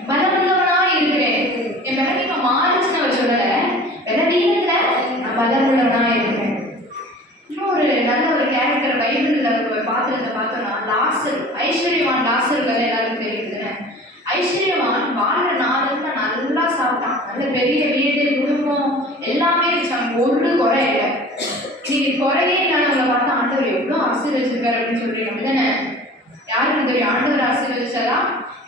பலமுள்ளவனா இருக்கிறேன். என் பலவீனம் மாறுச்சுன்னு அவர் சொல்லல, பலவீனத்துல நான் பலமுள்ளவனா இருக்கிறேன். இன்னும் ஒரு நல்ல ஒரு கேரக்டர் பைபிள்ல ஒரு பாத்திரத்தை பார்த்தோம்னா லாசர், ஐஸ்வர்யவான் லாசர் கதை எல்லாருக்கும் தெரியுதுன்னு. ஐஸ்வர்யவான் வாழ்ற நாளுக்கு நல்லா சாப்பிட்டான், நல்ல பெரிய வீடு குடும்பம் எல்லாமே இருந்துச்சு, ஒரு குறை இல்லை. நீங்க குறையே இல்லாதவங்களை பார்த்தா ஆண்டவர் எவ்வளவு ஆசீர்வதிச்சிருக்காரு அப்படின்னு சொல்றீங்க, அப்படிதானே? யாருக்கும் தெரியும் ஆண்டவர் ஆசீர்வதிச்சதா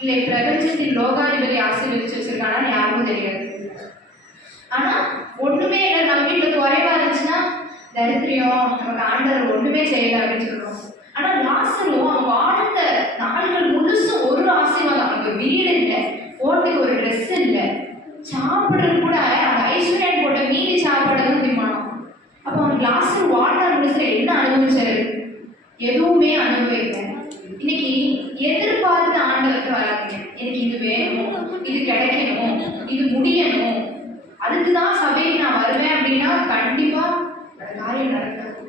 இல்லை பிரபஞ்சத்தின் லோகாதிபதி ஆசீர்வதிச்சு வச்சிருக்கானான்னு யாருக்கும் தெரியாது. ஆனா ஒண்ணுமே இல்லை, நம்ம வீட்டுல குறைவா இருந்துச்சுன்னா தரித்திரியம், நமக்கு ஆண்டவர் ஒண்ணுமே செய்யல அப்படின்னு சொல்றோம். ஆனா லாசரும் அவன் வாழ்ந்த நாள்கள் முழுசும் ஒரு ஆசீர்வாதம், அவனுக்கு வீடு இல்லை, போட்டுக்கு ஒரு ட்ரெஸ் இல்லை, சாப்பிடுறது கூட அந்த ஐஸ்வர்யன் போட்ட மீதி சாப்பாடுதான் திம்மானம். அப்போ அவன் லாசர் வாழ்ந்த முழுசுல என்ன அனுபவிச்சாரு? எதுவுமே அனுபவிக்கல. இன்னைக்கு எதிர்பார்த்து ஆண்டவருக்கு வராதீங்க, எனக்கு இது வேணும், இது கிடைக்கணும், இது முடியணும், அதுக்குதான் சபைக்கு நான் வருவேன் அப்படின்னா கண்டிப்பா அந்த காரியம் நடக்காது.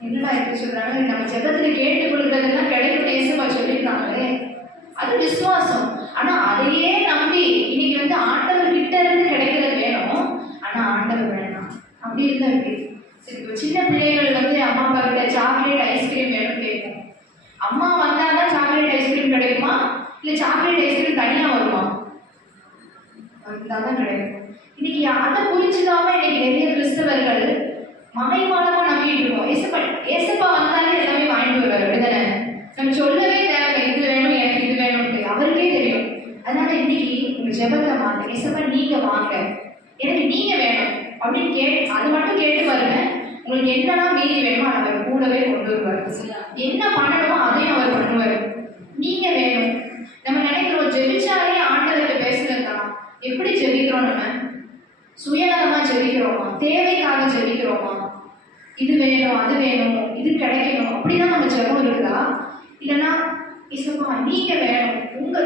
என்னடா இப்படி சொல்றாங்க? நம்ம ஜெபத்துல கேட்டு கொடுக்கறதெல்லாம் கிடைக்கும் இயேசுவா சொல்லியிருக்காங்களே, அது விசுவாசம். ஆனா அதையே நம்பி இன்னைக்கு ஆண்டவர் கிட்ட இருந்து கிடைக்கிறது வேணும், ஆனா ஆண்டவர் வேணாம் அப்படி இருந்தா இருக்கு. சரி, இப்போ சின்ன பிள்ளைகள் அம்மா அப்பா கிட்ட சாக்லேட் ஐஸ்கிரீம் வேணும் கேட்கும். அம்மா வந்தாதான் சாக்லேட் ஐஸ்கிரீம் கிடைக்குமா, இல்ல சாக்லேட் ஐஸ்கிரீம் தனியா வருமா? வந்தாதான் கிடைக்கும். இன்னைக்கு அதை புரிஞ்சுக்காம இன்னைக்கு நிறைய கிறிஸ்தவர்கள் மறைமாலமா நம்பிட்டு இருக்கோம். ஏசப்பா வந்தாலே எல்லாமே வாங்கிட்டு வருவாரு, அப்படிதானே? நம்ம சொல்லவே தேவை, இது வேணும் எனக்கு இது வேணும்ட்டு அவருக்கே தெரியும். அதனால இன்னைக்கு உங்க ஜெபத்தை மாத்த, ஏசப்பா நீங்க வாங்க, எனக்கு நீங்க வேணும் அப்படின்னு அது மட்டும் கேட்டு பாருங்க. உங்களுக்கு என்னெல்லாம் மீறி வேணுமோ அதை அவர் கூடவே கொண்டு வருவார். என்ன பண்ணணுமோ அதையும் அவர் பண்ணுவார். நீங்க வேணும். நம்ம நினைக்கிறோம் ஜெபிச்சாலே ஆண்டவர்கிட்ட பேசுறது தான். எப்படி ஜெபிக்கிறோம்? நம்ம சுயநலமா ஜெபிக்கிறோமா, தேவைக்காக ஜெபிக்கிறோமா? இது வேணும், அது வேணும், இது கிடைக்கணும், அப்படிதான் நம்ம ஜெபம் இருக்குதா? இல்லைன்னா இசப்பா நீங்க வேணும்,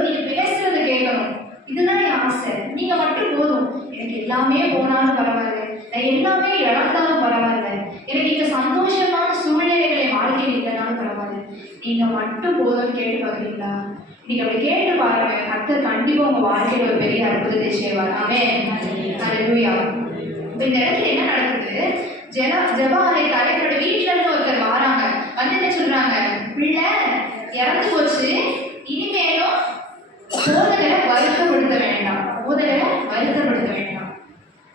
நீங்க பேசுறத கேட்கணும், இதுதான் என் ஆசை, நீங்க மட்டும் போதும், எனக்கு எல்லாமே போனாலும் பரவாயில்ல, நான் எல்லாமே இழந்தாலும் பரவாயில்ல, எனக்கு இந்த சந்தோஷமான சூழ்நிலைகளை வாழ்க்கையில் இல்லைனாலும் பரவாயில்ல, நீங்க மட்டும் போதும் கேட்டு பார்க்குறீங்களா? நீங்க அப்படி கேட்டு பாருங்க, கர்த்தர் கண்டிப்பா உங்க வாழ்க்கையில ஒரு பெரிய அற்புதத்தை செய்வார். ஆமென். ஹல்லேலூயா. இந்த இடத்துல என்ன நடக்குது? ஜெபாலை தலைவரோட வீட்டுல இருந்து ஒருத்தர் வராங்க, என்ன சொல்றாங்க? பிள்ளை இறந்து போச்சு, இனிமேலும் போதகரை வருத்தப்படுத்த வேண்டாம், போதகரை வருத்தப்படுத்த வேண்டாம்.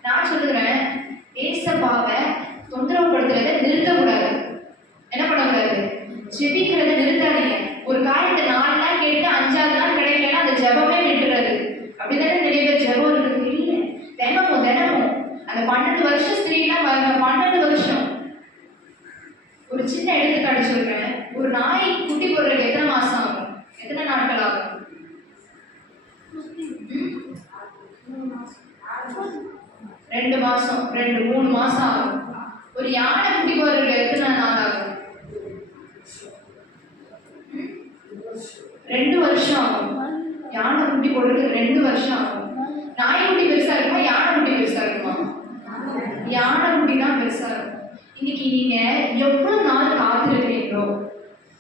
நான் சொல்லுகிறேன், ஏசப்பாவை தொந்தரவுப்படுத்துறதை நிறுத்தக்கூடாது. என்ன பண்ணக்கூடாது? ஜெபிக்கிறத நிறுத்தாதீங்க. ஒரு காரியத்தை 4 நாள் கேட்டு 5ஆவது நாள் கிடைக்கலன்னா அந்த ஜெபமே விட்டுறது. அப்படிதானே நிறைய பேர் ஜெபம் இருக்குது. இல்லை, தினமும் அந்த 12 வருஷம் ஸ்திரீலாம் பாருங்க, 12 வருஷம். ஒரு சின்ன எடுத்துக்காட்டு சொல்றேன். ஒரு நாய் குட்டி போடுறதுக்கு எத்தனை மாசம் ஆகும்? எத்தனை நாட்கள் ஆகும்? 2 மாசம், 2-3 மாசம் ஆகும். ஒரு யானை குட்டி போடுறதுக்கு எத்தனை நாள் ஆகும்? 2 வருஷம் ஆகும். யானை குட்டி போடுறதுக்கு 2 வருஷம் ஆகும். நாய் குட்டி பெருசா இருக்குமா, யானை குட்டி பெருசா இருக்குமா? யானை குட்டி தான் பெருசா இருக்கும். இன்னைக்கு நீங்க எவ்வளவு நாள் காத்திருக்கிறீங்களோ,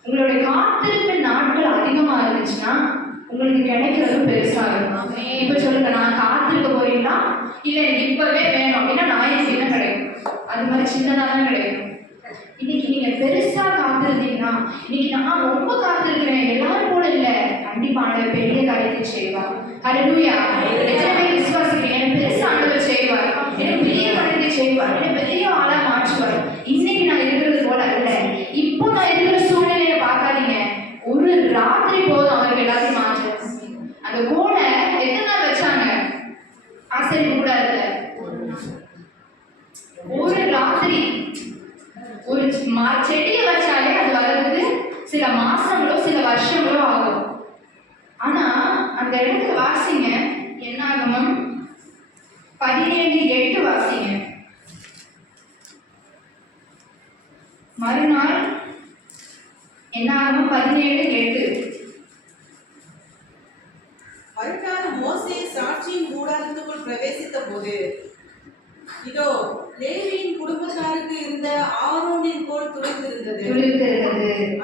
உங்களுடைய காத்திருப்பு நாட்கள் அதிகமா இருந்துச்சுன்னா உங்களுக்கு கிடைக்கிறது பெருசா இருக்கும். இப்ப சொல்லுங்க, நான் காத்திருக்க போறீங்களா, இல்ல எனக்கு இப்பவே வேணும் அப்படின்னா நாய்க்கு தான் கிடைக்கும். அது மாதிரி சின்னதா தான் கிடைக்கும். இன்னைக்கு நீங்க பெருசா காத்திருந்தீங்கன்னா, இன்னைக்கு நான் ரொம்ப காத்திருக்கிறேன், எல்லாரும் கூட இல்ல, கண்டிப்பா ஆண்டவர் பெரிய காரியத்தை செய்வார். ஹல்லேலூயா. எத்தனை பேர் விசுவாசிக்கிறீங்க? எனக்கு பெருசா ஆண்டவர் செய்வார், எனக்கு பெரிய காரியத்தை செய்வார், எனக்கு பெரிய ஆளா மாற்றுவார். இன்னைக்கு நான் இருக்கிறது போல அல்ல, இப்போ நான் இருக்கிற சூழ்நிலையை பார்க்காதீங்க, ஒரு ராத்திரி போதும் அவருக்கு எல்லாத்தையும் மாற்ற. அந்த கோடை எத்தனை நாள் வச்சாங்க? ஆசிரியர் கூட இல்ல, ஒரு ராத்திரி. ஒரு செடியை வச்சாலே அது வர்றதுக்கு சில மாசங்களோ சில வருஷங்களோ ஆகும். ஆனா அந்த இடத்துல வாசிங்க, என்ன ஆகும்? 17:8 வாசிங்க. மறுநாள் என்ன ஆகும்? 17:8. மறுநாள் மோசே சாட்சியின் கூடாரத்துக்குள் பிரவேசித்த போது, இதோ லேவியின் குடும்பத்தாருக்கு இருந்த ஆரோனின் கோல் துளிர்த்திருந்தது.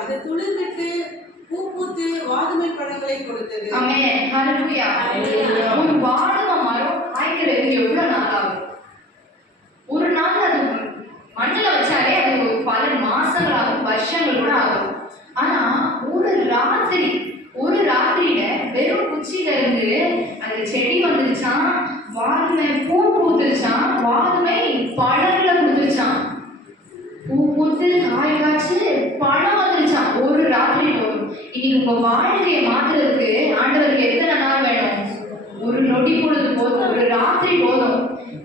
அது துளிர்விட்டு பலனை கொடுத்தது. ஆமென். ஹalleluya. ஒரு வாழை மரம் காய்க்கிறது எவ்வளவு நாள் ஆகும்? ஒரு நாள் அது மண்ணில் வச்சாலே அது பல மாசங்கள் ஆகும், வருஷங்கள் கூட ஆகும். ஆனா ஒரு ராத்திரியில வெறும் குச்சியில இருந்து அது செடி வந்துருச்சான், வாதுமை பூ பூத்துருச்சான், வாதுமை பழங்களை கொடுத்துருச்சான், பூ பூத்து காய் காய்ச்சி பழம் வந்துருச்சான். ஒரு ராத்திரி போதும். இன்னைக்கு உங்க வாழ்க்கையை மாத்துறதுக்கு ஆண்டவருக்கு எத்தனை நாள் வேணும்? ஒரு நொடி பொழுது போதும், ஒரு ராத்திரி போதும்.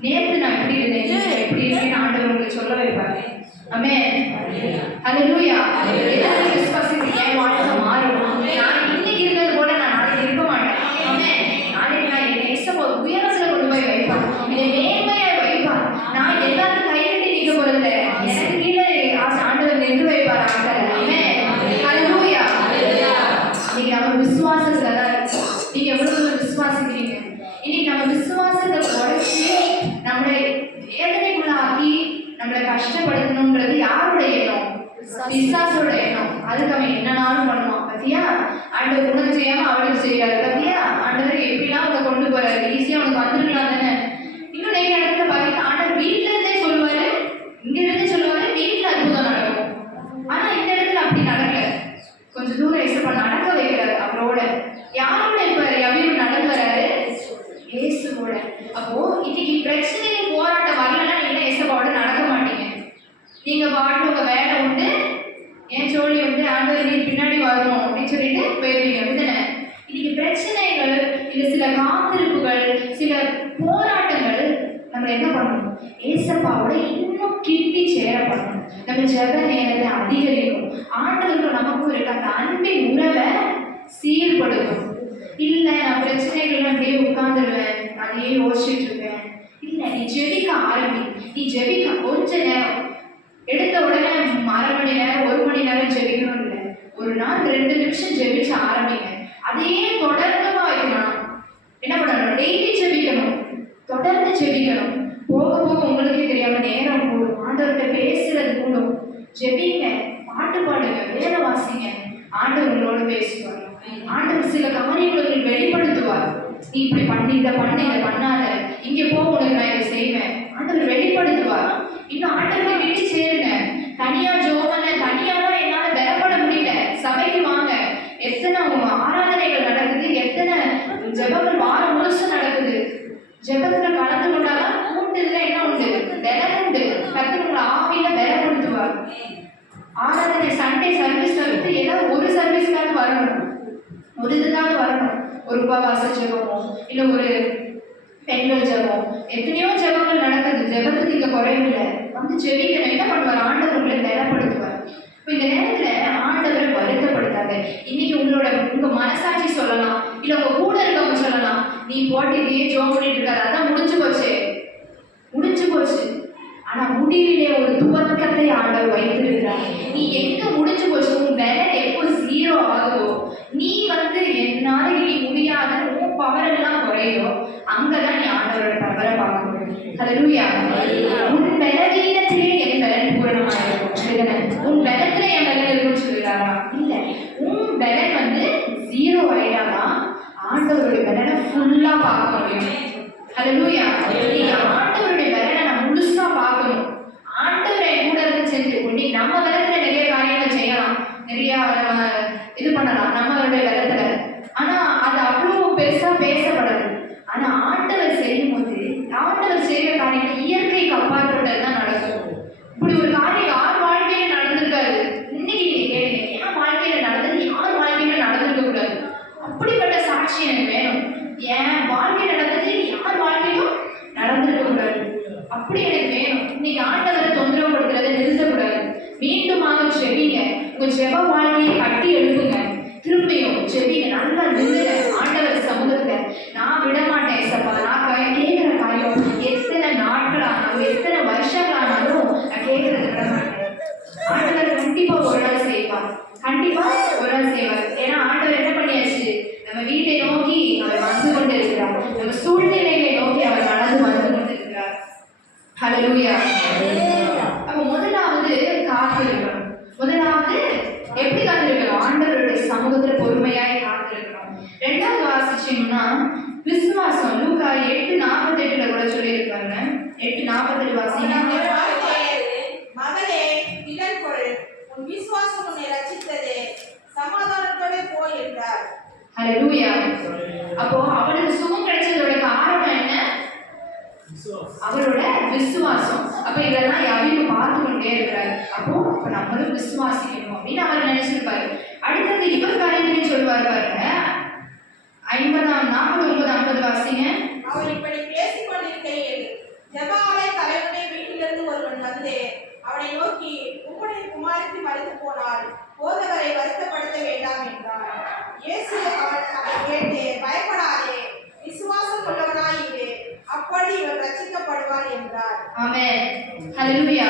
நேற்று நான் எப்படி இருந்தேன், எப்படி இருக்கேன்னு ஆண்டவர் உங்களுக்கு சொல்ல வைப்பாரு. ஆமென். ஹalleluya. எல்லாரும் விசுவாசிக்கிறீங்க, என் வாழ்க்கை மாறும். நான் இன்னைக்கு இருக்கிறது போல நான் நாளைக்கு இருக்க மாட்டேன். ஆமென். நாளைக்கு நான் என் இயேசுவை உயரத்துல கொண்டு போய் வைப்பார், என்னை மேன்மையாய் வைப்பார். நான் எல்லாத்தையும் கைவிட்டு நிற்க போறதில்லை, எனக்கு கீழே ஆண்டவர் நின்று வைப்பார். ஆமென். ஹalleluya. இன்னைக்கு நம்ம விசுவாசத்துல தான் இருக்கு. நீங்க எவ்வளவு விசுவாசிக்கிறீங்க? இன்னைக்கு நம்ம விசுவாசத்தை குறைச்சி நம்மளை வேதனைக்குள்ளாக்கி நம்மளை கஷ்டப்படுத்தணும்ன்றது யாரோட எண்ணம்? பிசாசோட எண்ணம். அதுக்கு அவன் என்னனாலும் பண்ணுவான். பத்தியா, ஆண்டவர் உனக்கு செய்யாம அவனுக்கு செய்யறாரு. பத்தியா, ஆண்டவர் எப்படிலாம் அவனை கொண்டு போறாரு, ஈஸியா அவனுக்கு வந்துருக்கலாம் தானே. இன்னும் நிறைய இடத்துல பாத்தீங்கன்னா ஆண்டவர் வீட்டுல இருந்தே சொல்லுவாரு, இங்க இருந்தே சொல்லுவாரு, வீட்டுல அற்புதம் நடக்கும். ஆனா இந்த இடத்துல அப்படி நடக்கல. கொஞ்சம் தூரம் ஏசப்பா நடக்க வைக்கிறாரு. அவரோட யாரோட இருப்பாரு? அபியூர் நடந்து வராரு, இயேசுவோட. அப்போ இன்னைக்கு பிரச்சனைகள் போராட்டம் வரலன்னா நீங்க ஏசப்பாவோட நடக்க மாட்டீங்க. நீங்க பாட்டு உங்க வேலை உண்டு, என் சோழி வந்து ஆண்டவர் நீ பின்னாடி வரணும் அப்படின்னு சொல்லிட்டு போயிருவீங்க. அப்படிதானே? இன்னைக்கு பிரச்சனைகள், இல்ல சில காத்திருப்புகள், சில போராட்டங்கள் நம்ம என்ன பண்ணணும்? ஏசப்பாவோட இன்னும் கிட்டி சேர பண்ணணும். நம்ம ஜெப நேரத்தை அதிகரிக்கும். ஆண்டவருக்கு நமக்கும் இருக்க அந்த அன்பின் உறவை சீர்படுத்தும். இல்ல நான் பிரச்சனைகள் அப்படியே உட்கார்ந்துருவேன், அதையே யோசிச்சுட்டு இருப்பேன். இல்ல, நீ ஜெபிக்க ஆரம்பி. நீ ஜெபிக்க கொஞ்ச நேரம், எடுத்த உடனே 1/2 மணி நேரம் 1 மணி நேரம் ஜெபிக்கணும் இல்லை. ஒரு நாள் 2 நிமிஷம் ஜெபிச்சு ஆரம்பிங்க. அதையே தொடர்ந்து வைக்கணும். என்ன பண்ணணும்? டெய்லி ஜெபிக்கணும், தொடர்ந்து ஜெபிக்கணும். போக போக உங்களுக்கே தெரியாம நேரம் கூடும், ஆண்டவர்கிட்ட பேசுறது கூடும். ஜெபிங்க, பாட்டு பாடுங்க, வேத வாசிங்க. ஆண்டவர் உங்களோட பேசுவார். ஆண்டவர் சில காரியங்களை வெளிப்படுத்துவார். நீ இப்படி பண்ணி, இதை பண்ணு, இதை பண்ணாத, இங்க போ, உனக்கு நான் இதை செய்வேன். ஆண்டவர் வெளிப்படுத்துவார். இன்னும் ஆண்டவரை வீட்டு சேருங்க. தனியா ஜோமன தனியாதான் என்னால பெறப்பட முடியல, சபைக்கு வாங்க. எத்தனை ஆராதனைகள் நடக்குது, எத்தனை ஜெபங்கள் வாரம் முழுசும் நடக்குது. ஜெபத்துல கலந்து கொண்டாதான் கூட்டுல என்ன உண்டு? பலம் உண்டு. கர்த்தர் உங்களை ஆவியில பலப்படுத்துவார். ஆராதனை சண்டே சர்வீஸ் தவிர்த்து ஏதாவது ஒரு சர்வீஸ்க்காவது வரணும், ஒரு இதுக்காவது வரணும். ஒரு உபவாச ஜெபமோ இல்ல ஒரு பெண்கள் ஜெபம், எத்தனையோ ஜெபங்கள் நடக்குது. ஜெபத்துக்கு இங்க குறைவில்லை. வந்து ஜெபிக்கணும். என்ன பண்ணுவார்? ஆண்டவர் உங்களை பலப்படுத்துவார். இப்போ இந்த நேரத்துல ஆண்டவரை வருத்தப்படுத்தாது. இன்னைக்கு உங்க மனசாட்சி சொல்லலாம், இல்ல உங்க கூட இருக்கவங்க சொல்லலாம், நீ போட்டு இதையே ஜோம் பண்ணிட்டு இருக்காரு, அதான் முடிஞ்சு போச்சு. ஆனா முடிவிலே ஒரு துவக்கத்தை ஆண்டவர் வைத்திருக்கிறார். நீ எங்க முடிஞ்சு போச்சு, உன் பலன் எப்போ 0 ஆகுதோ, நீ வந்து என்னால இனி முடியாத உன் பவர் எல்லாம் குறையோ, அங்கதான் நீ ஆண்டவரோட பவரை பார்க்க முடியும். ஹல்லேலூயா. உன் பலவீனத்திலே என் பலன் பூரணமாயிருக்கும். உன் பலத்துல என் பலன் இருக்குன்னு சொல்லுறாரா? இல்ல, உன் பலன் வந்து 0 ஆயிடாதான் ஆண்டவருடைய பலனை ஃபுல்லா பார்க்க முடியும். ஹல்லேலூயா. நீங்க ஆண்டவருடைய பலனை நான் முழுசா பார்க்கணும். ஆண்டவரை கூட இருந்து செஞ்சு கொண்டு நம்ம பலத்துல நிறைய காரியங்கள் செய்யலாம், நிறைய நம்ம இது பண்ணலாம் நம்மளுடைய பலத்துல. ஆனா அது அவ்வளவு பெருசா பேசப்படாது. ஆனா ஆண்டவர் செய்யும் போது ஆண்டவர் செய்யற காரியங்கள் இயற்கைக்கு அப்பாற்பட்டதுதான் நடக்கும். இப்படி ஒரு காரியம் யார் வாழ்க்கையில நடந்திருக்காது. இன்னைக்கு நீங்க கேளுங்க, என் வாழ்க்கையில நடந்தது யார் வாழ்க்கையில நடந்திருக்க கூடாது. அப்படிப்பட்ட சாட்சி எனக்கு வேணும். என் வாழ்க்கை நடந்தது யார் வாழ்க்கையும் நடந்திருக்க கூடாது. அப்படி எனக்கு வேணும். இன்னைக்கு ஆண்டவரை தொந்தரவு படுத்துறதை நிறுத்தக்கூடாது. மீண்டுமாக ஜெபிங்க. உங்க ஜெப வாழ்க்கையை கட்டி எழுப்புங்க. திரும்பியும் ஜெபிங்க. நல்லா நில்லுங்க ஆண்டவர் சமூகத்துல. நான் விட மாட்டேன் சப்பா. நான் கேட்கிற காரியம் எத்தனை நாட்கள் ஆனாலும் எத்தனை வருஷங்கள் ஆனாலும் நான் கேட்கறத விட மாட்டேன். ஆண்டவர் கண்டிப்பா ஒரு நாள் செய்வார். கண்டிப்பா ஒரு நாள் செய்வார். ஏன்னா ஆண்டவர் என்ன பண்ணியாச்சு, நம்ம வீட்டை நோக்கி அவர் வந்து கொண்டு இருக்கிறார். நம்ம சூழ்நிலைகளை நோக்கி அவர் நடந்து வந்து கொண்டு இருக்கிறார். ஹல்லேலூயா. அப்ப முதலாவது காத்திருக்கணும். முதலாவது எப்படி காத்திருக்கணும்? ஆண்டவருடைய சமூகத்துல பொறுமையாய் காத்திருக்கணும். உன் விசுவாசம் உன்னை ரட்சித்தது, சமாதானத்தோட போ என்றார். ஹல்லேலூயா. அப்போ அவனுக்கு சுகம் கிடைச்சதோட காரணம் என்ன? அவரோட விசுவாசம். அப்ப இதெல்லாம் யாவையும் பார்த்து கொண்டே இருக்கிறார். அப்போ நம்மளும் விசுவாசிக்கணும் அப்படின்னு அவர் நினைச்சிருப்பாரு. அடுத்தது இவர் காரியத்தையும் சொல்வார் பாருங்க. 49 வாசிங்க. அவர் இப்படி பேசிக் கொண்டிருக்கையில் ஜெப ஆலய தலைவனுடைய வீட்டிலிருந்து ஒருவன் வந்து அவனை நோக்கி, உம்முடைய குமாரத்தி மரித்து போனால் போதகரை வருத்தப்படுத்த வேண்டாம் என்றார். இயேசு அதை கேட்டு, பயப்படாதே, விசுவாசம் உள்ளவனாய் இரு, அப்படி இவர் ரட்சிக்கப்படுவார் என்றார். ஆமென். ஹல்லேலூயா.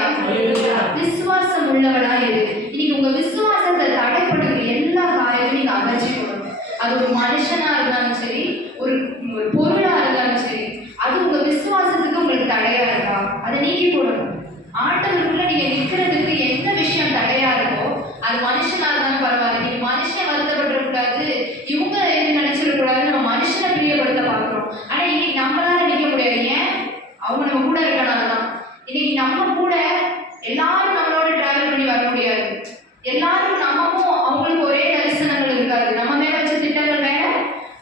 விசுவாசம் உள்ளவனாய் இரு. இன்னைக்கு உங்க விசுவாசத்தை தடைப்படுகிற எல்லா காரியத்தையும் நீங்க அகற்றி போடணும். அது ஒரு மனுஷனா இருந்தாலும் சரி, ஒரு பொருளா இருந்தாலும் சரி, அது உங்க விசுவாசத்துக்கு உங்களுக்கு தடையா இருக்கா, அதை நீக்கி போடணும். ஆண்டவருக்குள்ள நீங்க நிக்கிறதுக்கு எந்த விஷயம் தடையா இருக்கோ, அது மனுஷனா இருந்தாலும் பரவாயில்ல. நீங்க மனுஷன் வருத்தப்படக்கூடாது, இவங்க எது நினைச்சிடக்கூடாது, நம்ம மனுஷனை பிரியப்படுத்த பார்க்கிறோம். ஆனா இன்னைக்கு நம்மளால நிக்க முடியாது. ஏன்? அவங்க நம்ம கூட இருக்கனாலதான். இன்னைக்கு நம்ம கூட எல்லாரும் நம்மளோட டிராவல் பண்ணி வர முடியாது. எல்லாரும் நம்மவும் அவங்களுக்கு ஒரே தரிசனங்கள் இருக்காது. நம்ம மேல வச்ச திட்டங்கள் வேற,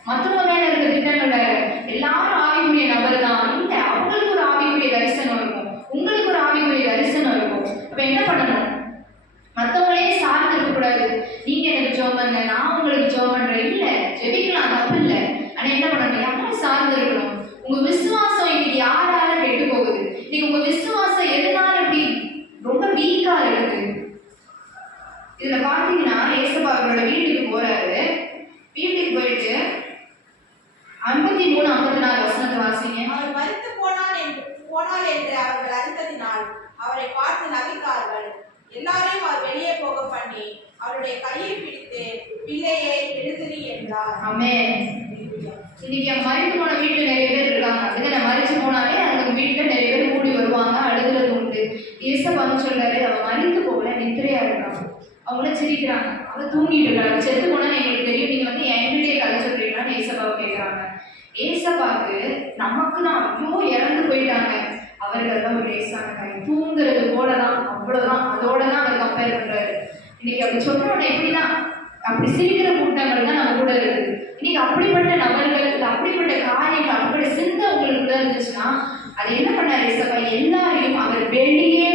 மற்றவங்க மேல இருக்க திட்டங்கள் வேற. எல்லாரும் ஆவிக்குரிய நபர் தான். இல்ல, அவங்களுக்கு ஒரு ஆவிக்குரிய தரிசனம் இருக்கும், உங்களுக்கு ஒரு ஆவிக்குரிய தரிசனம் இருக்கும். அப்ப என்ன பண்ணணும்? மற்றவங்களே சார்ந்து இருக்கக்கூடாது. நீங்க எனக்கு ஜெபம் பண்ண, நான் உங்களுக்கு ஜெபம் பண்றேன். இல்ல, ஜெபிக்கலாம், தப்பு இல்லை. ஆனா என்ன பண்ணணும்? யாரும் சார்ந்து இருக்கணும். உங்க விசுவாசம் இன்னைக்கு யாரால கெட்டு போகுது? இன்னைக்கு உங்க விசுவாசம் எதனால இப்படி ரொம்ப வீக்கா இருக்கு? இதுல பாத்தீங்கன்னா ஏசப்பா அவரோட வீட்டுக்கு போறாரு. வீட்டுக்கு போயிட்டு 53 54 வசனத்தை வாசிங்க. அவர் மரித்து போனாள் என்று அவர்கள் அறிந்ததினால் அவரை பார்த்து நகைத்தார்கள். எல்லாரையும் அவர் வெளியே போக பண்ணி அவருடைய கையை பிடித்து, பிள்ளையை எழுந்திரி என்றார். ஆமென். இன்னைக்கு மரித்து போன வீட்டுல நிறைய பேர் இருக்காங்க. இதுல மரிச்சு போனாலே அந்த வீட்டுல நிறைய பேர் கூடி வருவாங்க, அழுகுறது உண்டு. ஏசப்பா சொல்றாரு, அவ மரித்து போகல, நித்திரையா இருக்காங்க. அவங்கள சிரிக்கிறாங்க, அவ தூங்கிட்டு இருக்காங்க. செத்து போனா எங்களுக்கு தெரியும், நீங்க வந்து என்கிட்டே கதை சொல்றீங்களான்னு ஏசப்பாவை கேட்கிறாங்க. ஏசப்பாவுக்கு நமக்கு தான் ஐயோ இறந்து போயிட்டாங்க, அவர்கள் தான் ஒரு லேசான காரியம். தூங்குறது போலதான், அவ்வளவுதான். அதோட தான் அவர் கம்பேர் பண்றாரு. இன்னைக்கு அப்படி சொல்றோம் எப்படிதான், அப்படி சிரிக்கிற கூட்டங்கள் தான் நம்ம கூட இருக்குது. இன்னைக்கு அப்படிப்பட்ட நபர்கள், அப்படிப்பட்ட காரியங்கள், அப்படிப்பட்ட சிந்தை உங்களுக்குள்ள இருந்துச்சுன்னா அது என்ன பண்ணாரு ஏசப்பா? எல்லாரையும் அவர் வெளியே